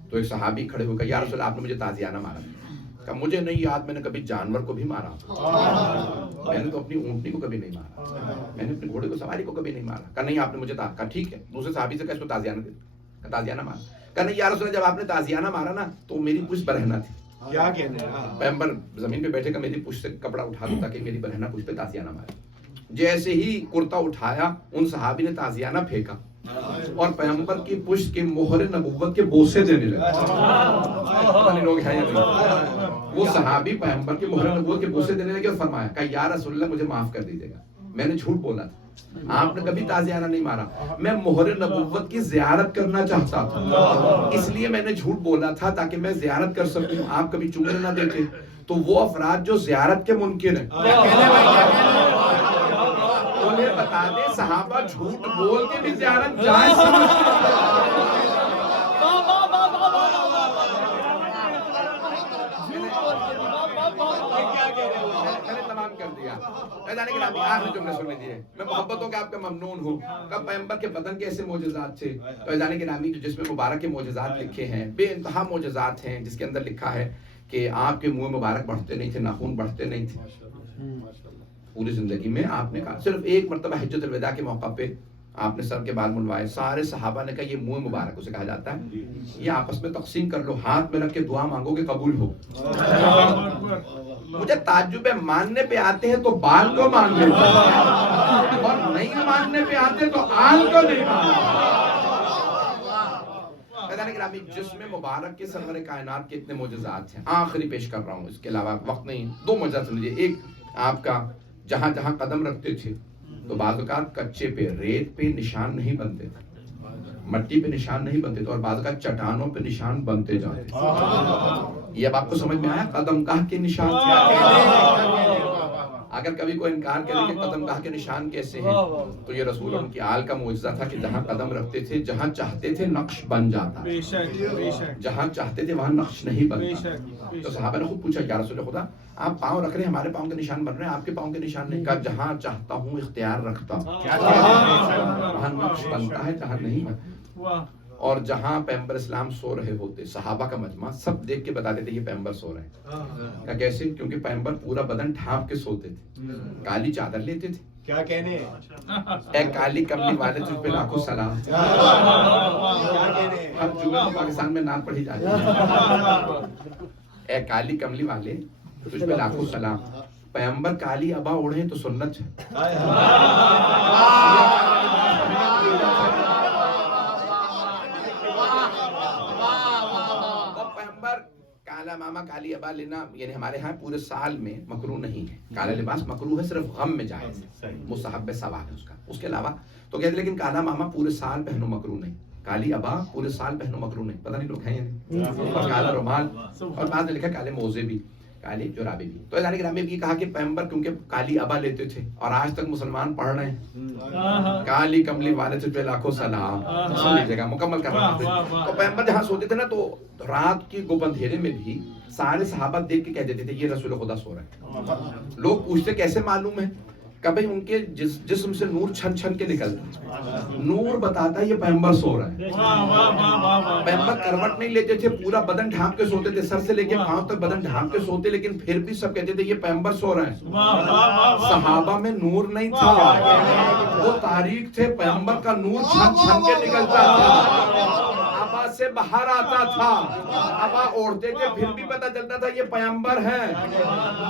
تو ایک صحابی کھڑے ہو کہا یا رسول اللہ آپ نے مجھے تازیانہ مارا، کہ مجھے نہیں یاد میں نے کبھی جانور کو بھی مارا، میں نے تو اپنی اونٹنی کو کبھی نہیں مارا، میں نے اپنے گھوڑے کو سواری کو کبھی نہیں مارا، کہ نہیں آپ نے مجھے کہا ٹھیک ہے۔ دوسرے صحابی سے کہا اس کو تازیانہ دے، کہ تازیانہ مارا، کہ نہیں یا رسول اللہ جب آپ نے تازیانہ مارا نا تو میری پشت برہنہ تھی، کیا کہنے پیغمبر زمین پہ بیٹھے کہ میری پشت سے کپڑا اٹھا دو تاکہ میری برہنہ پشت پہ تازیانہ مارے۔ جیسے ہی کرتا اٹھایا ان صحابی نے تازیانہ پھینکا اور پیغمبر کی پشت کے مہر نبوت کے بوسے دینے لگے۔ پتہ نہیں لوگ ہیں یا نہیں، وہ صحابی پیغمبر کے مہر نبوت کے بوسے دینے لگے اور فرمایا کہ یا رسول اللہ مجھے معاف کر دیجیے گا، میں نے جھوٹ بولا تھا، آپ نے کبھی تازیانہ نہیں مارا، میں مہر نبوت کی زیارت کرنا چاہتا تھا اس لیے میں نے جھوٹ بولا تھا تاکہ میں زیارت کر سکوں، آپ کبھی چومنے نہ دیتے۔ تو وہ افراد جو زیارت کے منکر ہیں انہیں بتا دیں صحابہ جھوٹ بول کے بھی زیارت جائز سمجھتے تمام کر دیا۔ آخری جملے سن لیجیے، میں محبتوں کے آپ کا ممنون ہوں۔ کب پیغمبر کے بدن کے ایسے معجزات تھے، فیضان کے نامی جو جس میں مبارک کے معجزات لکھے ہیں، بے انتہا معجزات ہیں، جس کے اندر لکھا ہے کہ آپ کے منہ مبارک بڑھتے نہیں تھے, ناخن بڑھتے نہیں تھے پوری زندگی میں. آپ نے کہا صرف ایک مرتبہ حجۃ الوداع کے موقع پہ آپ نے سر کے بال منڈوائے, سارے صحابہ نے کہا یہ منہ مبارک اسے کہا جاتا ہے, یہ آپس میں تقسیم کر لو, ہاتھ میں رکھ کے دعا مانگو کہ قبول ہو. مجھے تعجب ہے, ماننے پہ آتے ہیں تو بال کو مان لیتے ہیں اور نہیں ماننے پہ آتے تو آل کو نہیں مانتے. جسم مبارک کے سرور کائنات کے اتنے معجزات ہیں, آخری پیش کر رہا ہوں, اس کے علاوہ وقت نہیں. 2 معجزات سمجھیے. ایک آپ کا جہاں جہاں قدم رکھتے تھے تو بعض اوقات کچے پہ, ریت پہ نشان نہیں بنتے تھے, مٹی پہ نشان نہیں بنتے تھے, اور بعض اوقات چٹانوں پہ نشان بنتے جاتے تھے. یہ اب آپ کو سمجھ میں آیا قدم گاہ کے نشان تھے. اگر کبھی کوئی انکار کرے کہ قدم گاہ کے نشان کیسے ہیں, تو یہ رسول ان کی آل کا معجزہ تھا کہ جہاں قدم رکھتے تھے, جہاں چاہتے تھے نقش بن جاتا, جہاں چاہتے تھے وہاں نقش نہیں بنتا. تو صحابہ نے خود پوچھا یا رسول خدا آپ پاؤں رکھ رہے ہیں, ہمارے پاؤں کے نشان بن رہے ہیں, آپ کے پاؤں کے نشان نہیں. کہا جہاں چاہتا ہوں اختیار رکھتا ہوں, وہاں نقش بنتا ہے, جہاں نہیں بنتا. اور جہاں پیغمبر اسلام سو رہے ہوتے, صحابہ کا مجمع سب دیکھ کے بتاتے تھے یہ پیغمبر سو رہے ہیں. کہا کیسے؟ کیونکہ پیغمبر پورا بدن ڈھانپ کے سوتے تھے, کالی چادر لیتے تھے. کیا کہنے, اے کالی کملی والے تجھ پہ لاکھوں سلام. ہر جمعہ پاکستان میں نعت پڑھی جاتی ہے, اے کالی کملی والے تجھ پہ لاکھوں سلام. پیغمبر کالی ابا اوڑھے تو سنت ہے. کالا ماما کالی ابا لینا یعنی ہمارے ہاں پورے سال میں مکروہ نہیں ہے. کالا لباس مکروہ ہے, صرف غم میں جائز ہے, مستحب ثواب ہے اس کا. اس کے علاوہ تو کہتے لیکن کالا ماما پورے سال پہنو مکروہ نہیں, کالی ابا پورے سال پہنو مکروہ نہیں. پتہ نہیں لوگ ہیں یا نہیں. اور کالا رومال, اور بعد میں لکھا کالے موزے بھی, کالی جرابے بھی. تو اذان کرام میں بھی کہا کہ پیغمبر کیونکہ کالی ابا لیتے تھے, اور آج تک مسلمان پڑھ رہے ہیں کالی کملی والے تجھ پہ لاکھوں سلام. سن لیجیے گا, مکمل کر رہا ہوں. تو پیغمبر جہاں سوتے تھے نا, تو رات کی گپ اندھیرے میں بھی سارے صحابہ دیکھ کے کہہ دیتے تھے یہ رسول خدا سو رہے ہیں. لوگ پوچھتے کیسے معلوم ہے؟ کبھی ان کے جسم سے نور چھن چھن کے نکلتا, نور بتاتا ہے یہ پیغمبر سو رہا ہے. پیغمبر کروٹ نہیں لیتے تھے, پورا بدن ڈھانپ کے سوتے تھے, سر سے لے کے پاؤں تک بدن ڈھانپ کے سوتے, لیکن پھر بھی سب کہتے تھے یہ پیغمبر سو رہے ہیں. صحابہ میں نور نہیں تھا, وہ تاریک تھے, پیغمبر کا نور چھن چھن کے نکلتا تھا, ابا سے باہر آتا تھا, ابا اوڑھتے تھے پھر بھی پتہ چلتا تھا یہ پیغمبر ہیں,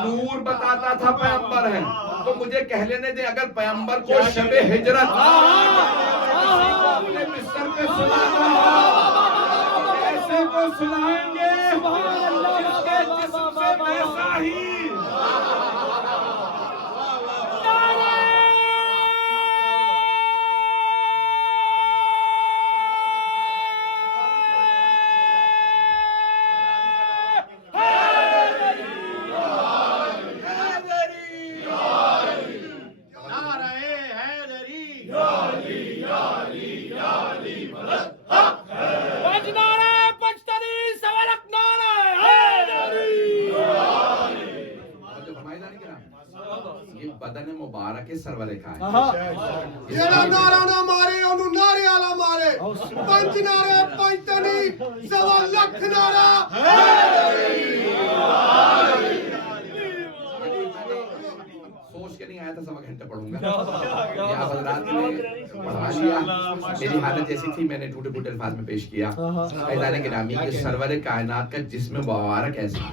نور بتاتا تھا پیغمبر ہیں. تو مجھے کہہ لینے دیں اگر پیغمبر کو شب ہجرت اپنے بستر پہ سلانا ایسے کو سلائیں گے جس کے جسم سے ویسا ہی. بدن مبارک سرور کائنات. جڑا نعرہ نہ مارے اونوں نعرے والا مارے, 5 نعرے 5 تنی 1.25 لکھ نعرہ. سوچ کے نہیں آیا تھا سوا گھنٹے پڑھوں گا, یہ آپ حضرات نے پڑھا لیا. میری حالت جیسی تھی, میں نے ٹوٹے پھوٹے الفاظ میں پیش کیا. عزیزان گرامی کہ سرور کائنات کا جسم مبارک ایسا ہے.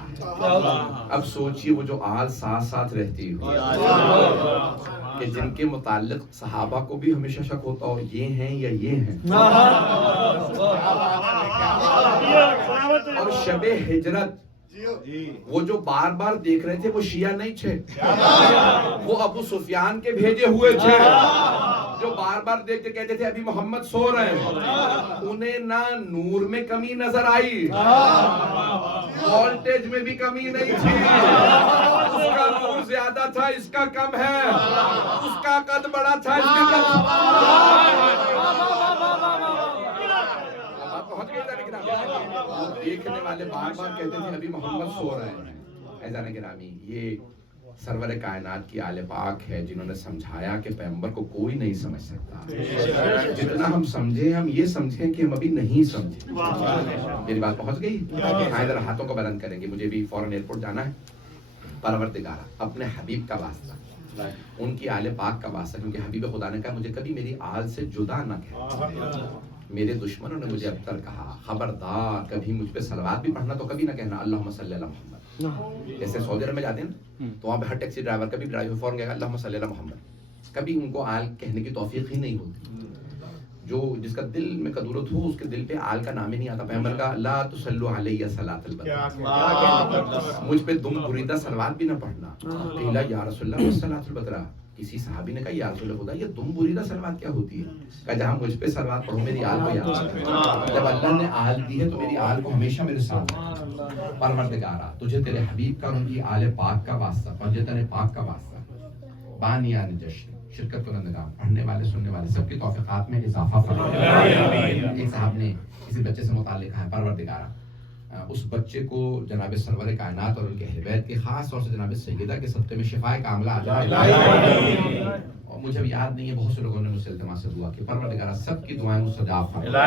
اب سوچئے وہ جو آل ساتھ ساتھ رہتی ہو, کہ جن کے متعلق صحابہ کو بھی ہمیشہ شک ہوتا ہو یہ ہیں یا یہ ہیں, اور شب ہجرت وہ جو بار بار دیکھ رہے تھے وہ شیعہ نہیں تھے, وہ ابو سفیان کے بھیجے ہوئے تھے, جو بار بار دیکھ کے کہتے تھے ابھی محمد سو رہے ہیں. انہیں نہ نور میں کمی نظر آئی, وولٹیج میں بھی کمی نہیں تھی. اس کا نور زیادہ تھا, اس کا کم ہے, اس کا قد بڑا تھا, اس کا دیکھنے والے بار بار کہتے تھے ابھی محمد سو رہے ہیں. عزیزان گرامی یہ سرور کائنات کی آل پاک ہے جنہوں نے سمجھایا کہ پیغمبر کو کوئی نہیں سمجھ سکتا. جتنا ہم سمجھے ہم یہ سمجھیں کہ ہم ابھی نہیں سمجھے. میری بات پہنچ گئی؟ آئے ذرا ہاتھوں کو بلند کریں گے, مجھے بھی فوراً ایئرپورٹ جانا ہے. پروردگارہ اپنے حبیب کا واسطہ, ان کی آل پاک کا واسطہ, کیونکہ حبیب خدا نے کہا مجھے کبھی میری آل سے جدا نہ کہہ. میرے دشمنوں نے مجھے اب تک کہا خبردار کبھی مجھ پہ صلوات بھی پڑھنا تو کبھی نہ کہنا اللہم صلی علی محمد. جیسے سعودی عرب میں جاتے ہیں نا تو وہاں پہ ہر ٹیکسی ڈرائیور کبھی ڈرائیور فوراً کہے گا اللہم صلی علی محمد. کبھی ان کو آل کہنے کی توفیق ہی نہیں ہوتی. جو جس کا دل میں قدورت ہو اس کے دل پہ آل کا نام ہی نہیں آتا. پیغمبر کا لا تصلوا علیہ صلاۃ البتراء, مجھ پہ دم بریدہ صلوات بھی نہ پڑھنا. قیل یا رسول اللہ صلاۃ البتراء, کسی صحابی نے کہا یا رسول خدا یہ دم بریدہ صلوات کیا ہوتی ہے؟ کہا جہاں مجھ پہ صلوات پڑھو میری آل کو یاد کرو. جب اللہ نے آل دی ہے تو میری آل کو ہمیشہ میرے ساتھ رکھو. پروردگارہ تجھے تیرے حبیب کا اور ان کی آل پاک کا واسطہ, پنجتن پاک کا واسطہ, بانیان جشن شرکت کنندگان, پڑھنے والے سننے والے سب کی توفیقات میں اضافہ فرما. ایک صاحب نے کسی بچے سے متعلق کہا ہے پروردگارہ اس بچے کو جناب سرور کائنات اور ان کے اہل بیت کی خاص طور سے جناب سیدہ کے صدقے میں شفائے کاملہ عطا فرما. اور مجھے اب یاد نہیں ہے, بہت سے لوگوں نے مجھ سے التماس سے دعا کی. پروردگارہ سب کی دعائیں مستجاب فرما.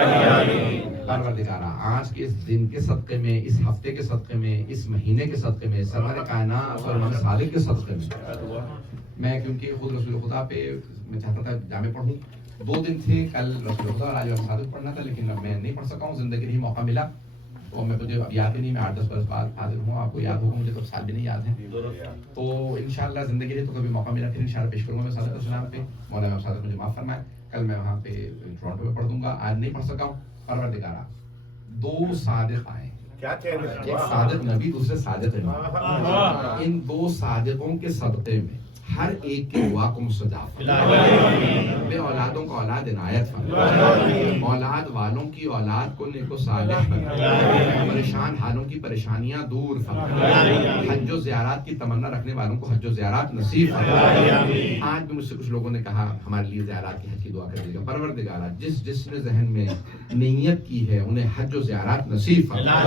پروردگارہ آج کے اس دن کے صدقے میں, اس ہفتے کے صدقے میں, اس مہینے کے صدقے میں, سرور کائنات اور امام صادق کے صدقے میں کیونکہ خود رسول خدا پہ میں چاہتا تھا جامع پڑھوں. 2 دن تھے, کل رسول خدا اور آج امام صادق پڑھنا تھا, لیکن اب میں نہیں پڑھ سکا ہوں, زندگی نہیں موقع ملا. تو میں مجھے اب یاد ہی نہیں, میں 8-10 برس بعد حاضر ہوں. آپ کو یاد ہوگا, مجھے تو سال بھی نہیں یاد ہے. تو انشاءاللہ زندگی رہی تو کبھی موقع ملا پھر انشاءاللہ پیش کروں گا میں صادق السلام پہ. مولانا صادق مجھے معاف فرمائے, کل میں وہاں پہ ٹورانٹو میں پڑھ دوں گا, آج نہیں پڑھ سکا ہوں. پروردگارہ 2 صادق آئے, ایک صادق نبی دوسرے صادق امام. ان 2 صادقوں کے صدقے میں ہر ایک کی دعا کو مستجاب فرما. بے اولادوں کو اولاد عنایت فرما. اولاد والوں کی اولاد کو نیک و صالح بنا. پریشان حالوں کی پریشانیاں دور فرما. حج و زیارات کی تمنا رکھنے والوں کو حج و زیارات نصیب فرما. آج بھی مجھ سے کچھ لوگوں نے کہا ہمارے لیے زیارات کی حج کی دعا کر دیجیے. پروردگارہ جس نے ذہن میں نیت کی ہے انہیں حج و زیارات نصیب فرما.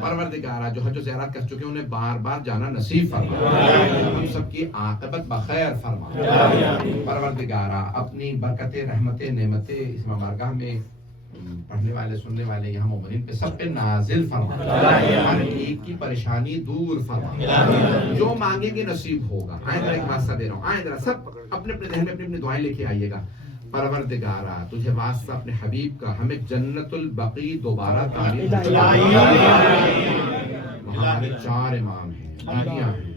پروردگارہ جو حج و زیارات کر چکے انہیں بار بار جانا نصیب فرما. ہم سب کی عاقبت بخیر فرما. پروردگارہ اپنی برکتیں رحمتیں نعمتیں اس بارگاہ میں پڑھنے والے سننے والے یہاں مومنین پہ سب پہ نازل فرما. ہر ایک کی پریشانی دور فرما. جو مانگیں گے نصیب ہوگا. آئیں ذرا ایک واسطہ دے رہا ہوں, آئیں ذرا سب اپنے اپنے ذہن میں اپنی دعائیں لے کے آئیے گا. پروردگارہ تجھے واسطہ اپنے حبیب کا ہمیں جنت البقیع دوبارہ تعمیر. وہاں ہمارے 4 امام ہیں, دادیاں ہیں.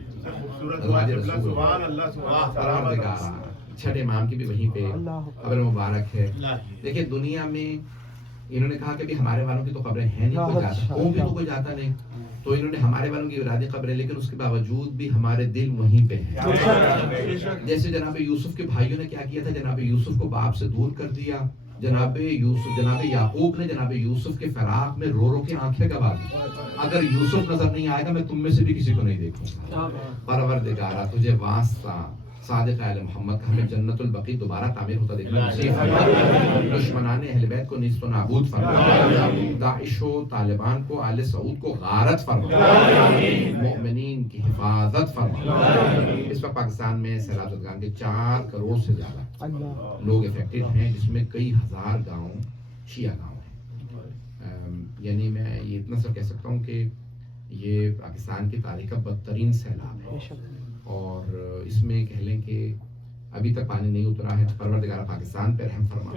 پروردگارہ چھٹے امام کی بھی وہیں پہ قبر مبارک ہے. دیکھیں دنیا میں انہوں نے کہا کہ بھی ہمارے والوں کی تو قبریں ہیں نہیں, کوئی جاتا وہ بھی تو کوئی جاتا نہیں, تو انہوں نے ہمارے والوں کی ارادی قبریں, لیکن اس کے باوجود بھی ہمارے دل وہیں پہ ہیں. جیسے جناب یوسف کے بھائیوں نے کیا کیا تھا, جناب یوسف کو باپ سے دور کر دیا. جناب یعقوب نے جناب یوسف کے فراق میں رو رو کے آنکھیں گوا دی. اگر یوسف نظر نہیں آئے گا میں تم میں سے بھی کسی کو نہیں دیکھوں گا. پروردگارہ تجھے واسطہ صادق آل محمد کا ہمیں جنت البقیع دوبارہ تعمیر ہوتا دیکھنا نصیب فرما. دشمنان اہل بیت کو نیست و نابود فرما. داعش و طالبان کو آل سعود کو غارت فرما. مؤمنین کی حفاظت فرما. اس وقت پاکستان میں سیلاب زدگان کے 4 کروڑ سے زیادہ لوگ افیکٹڈ ہیں, جس میں کئی ہزار گاؤں شیعہ گاؤں ہیں. یعنی میں یہ اتنا سا کہہ سکتا ہوں کہ یہ پاکستان کی تاریخ کا بدترین سیلاب ہے, اور اس میں کہہ لیں کہ ابھی تک پانی نہیں اترا ہے. پروردگارہ پاکستان پہ رحم فرما,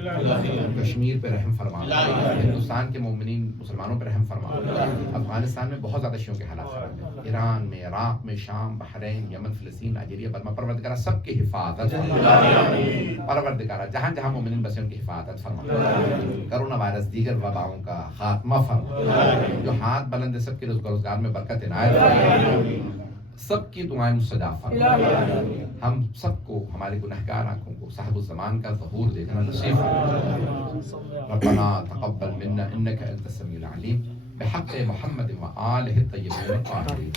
کشمیر پہ رحم فرما, ہندوستان کے مومنین مسلمانوں پہ رحم فرما. افغانستان میں بہت زیادہ شیعوں کے حالات خراب ہیں, ایران میں, عراق میں, شام, بحرین, یمن, فلسطین, نائجیریا, برما. پروردگارہ سب کی حفاظت فرما. پروردگارہ جہاں جہاں مومنین بسے ان کی حفاظت فرما. کرونا وائرس دیگر وباؤں کا خاتمہ فرما. جو ہاتھ بلند ہے سب کے روزگار میں برکت عنایت فرما. سب کی دعائیں مستجاب فرما. ہم سب کو ہمارے گنہگار آنکھوں کو صاحب الزمان کا ظہور دیکھنا نصیب فرما. ربنا تقبل منا انك انت السميع العليم بحق محمد وآلہ الطیبین الطاہرین.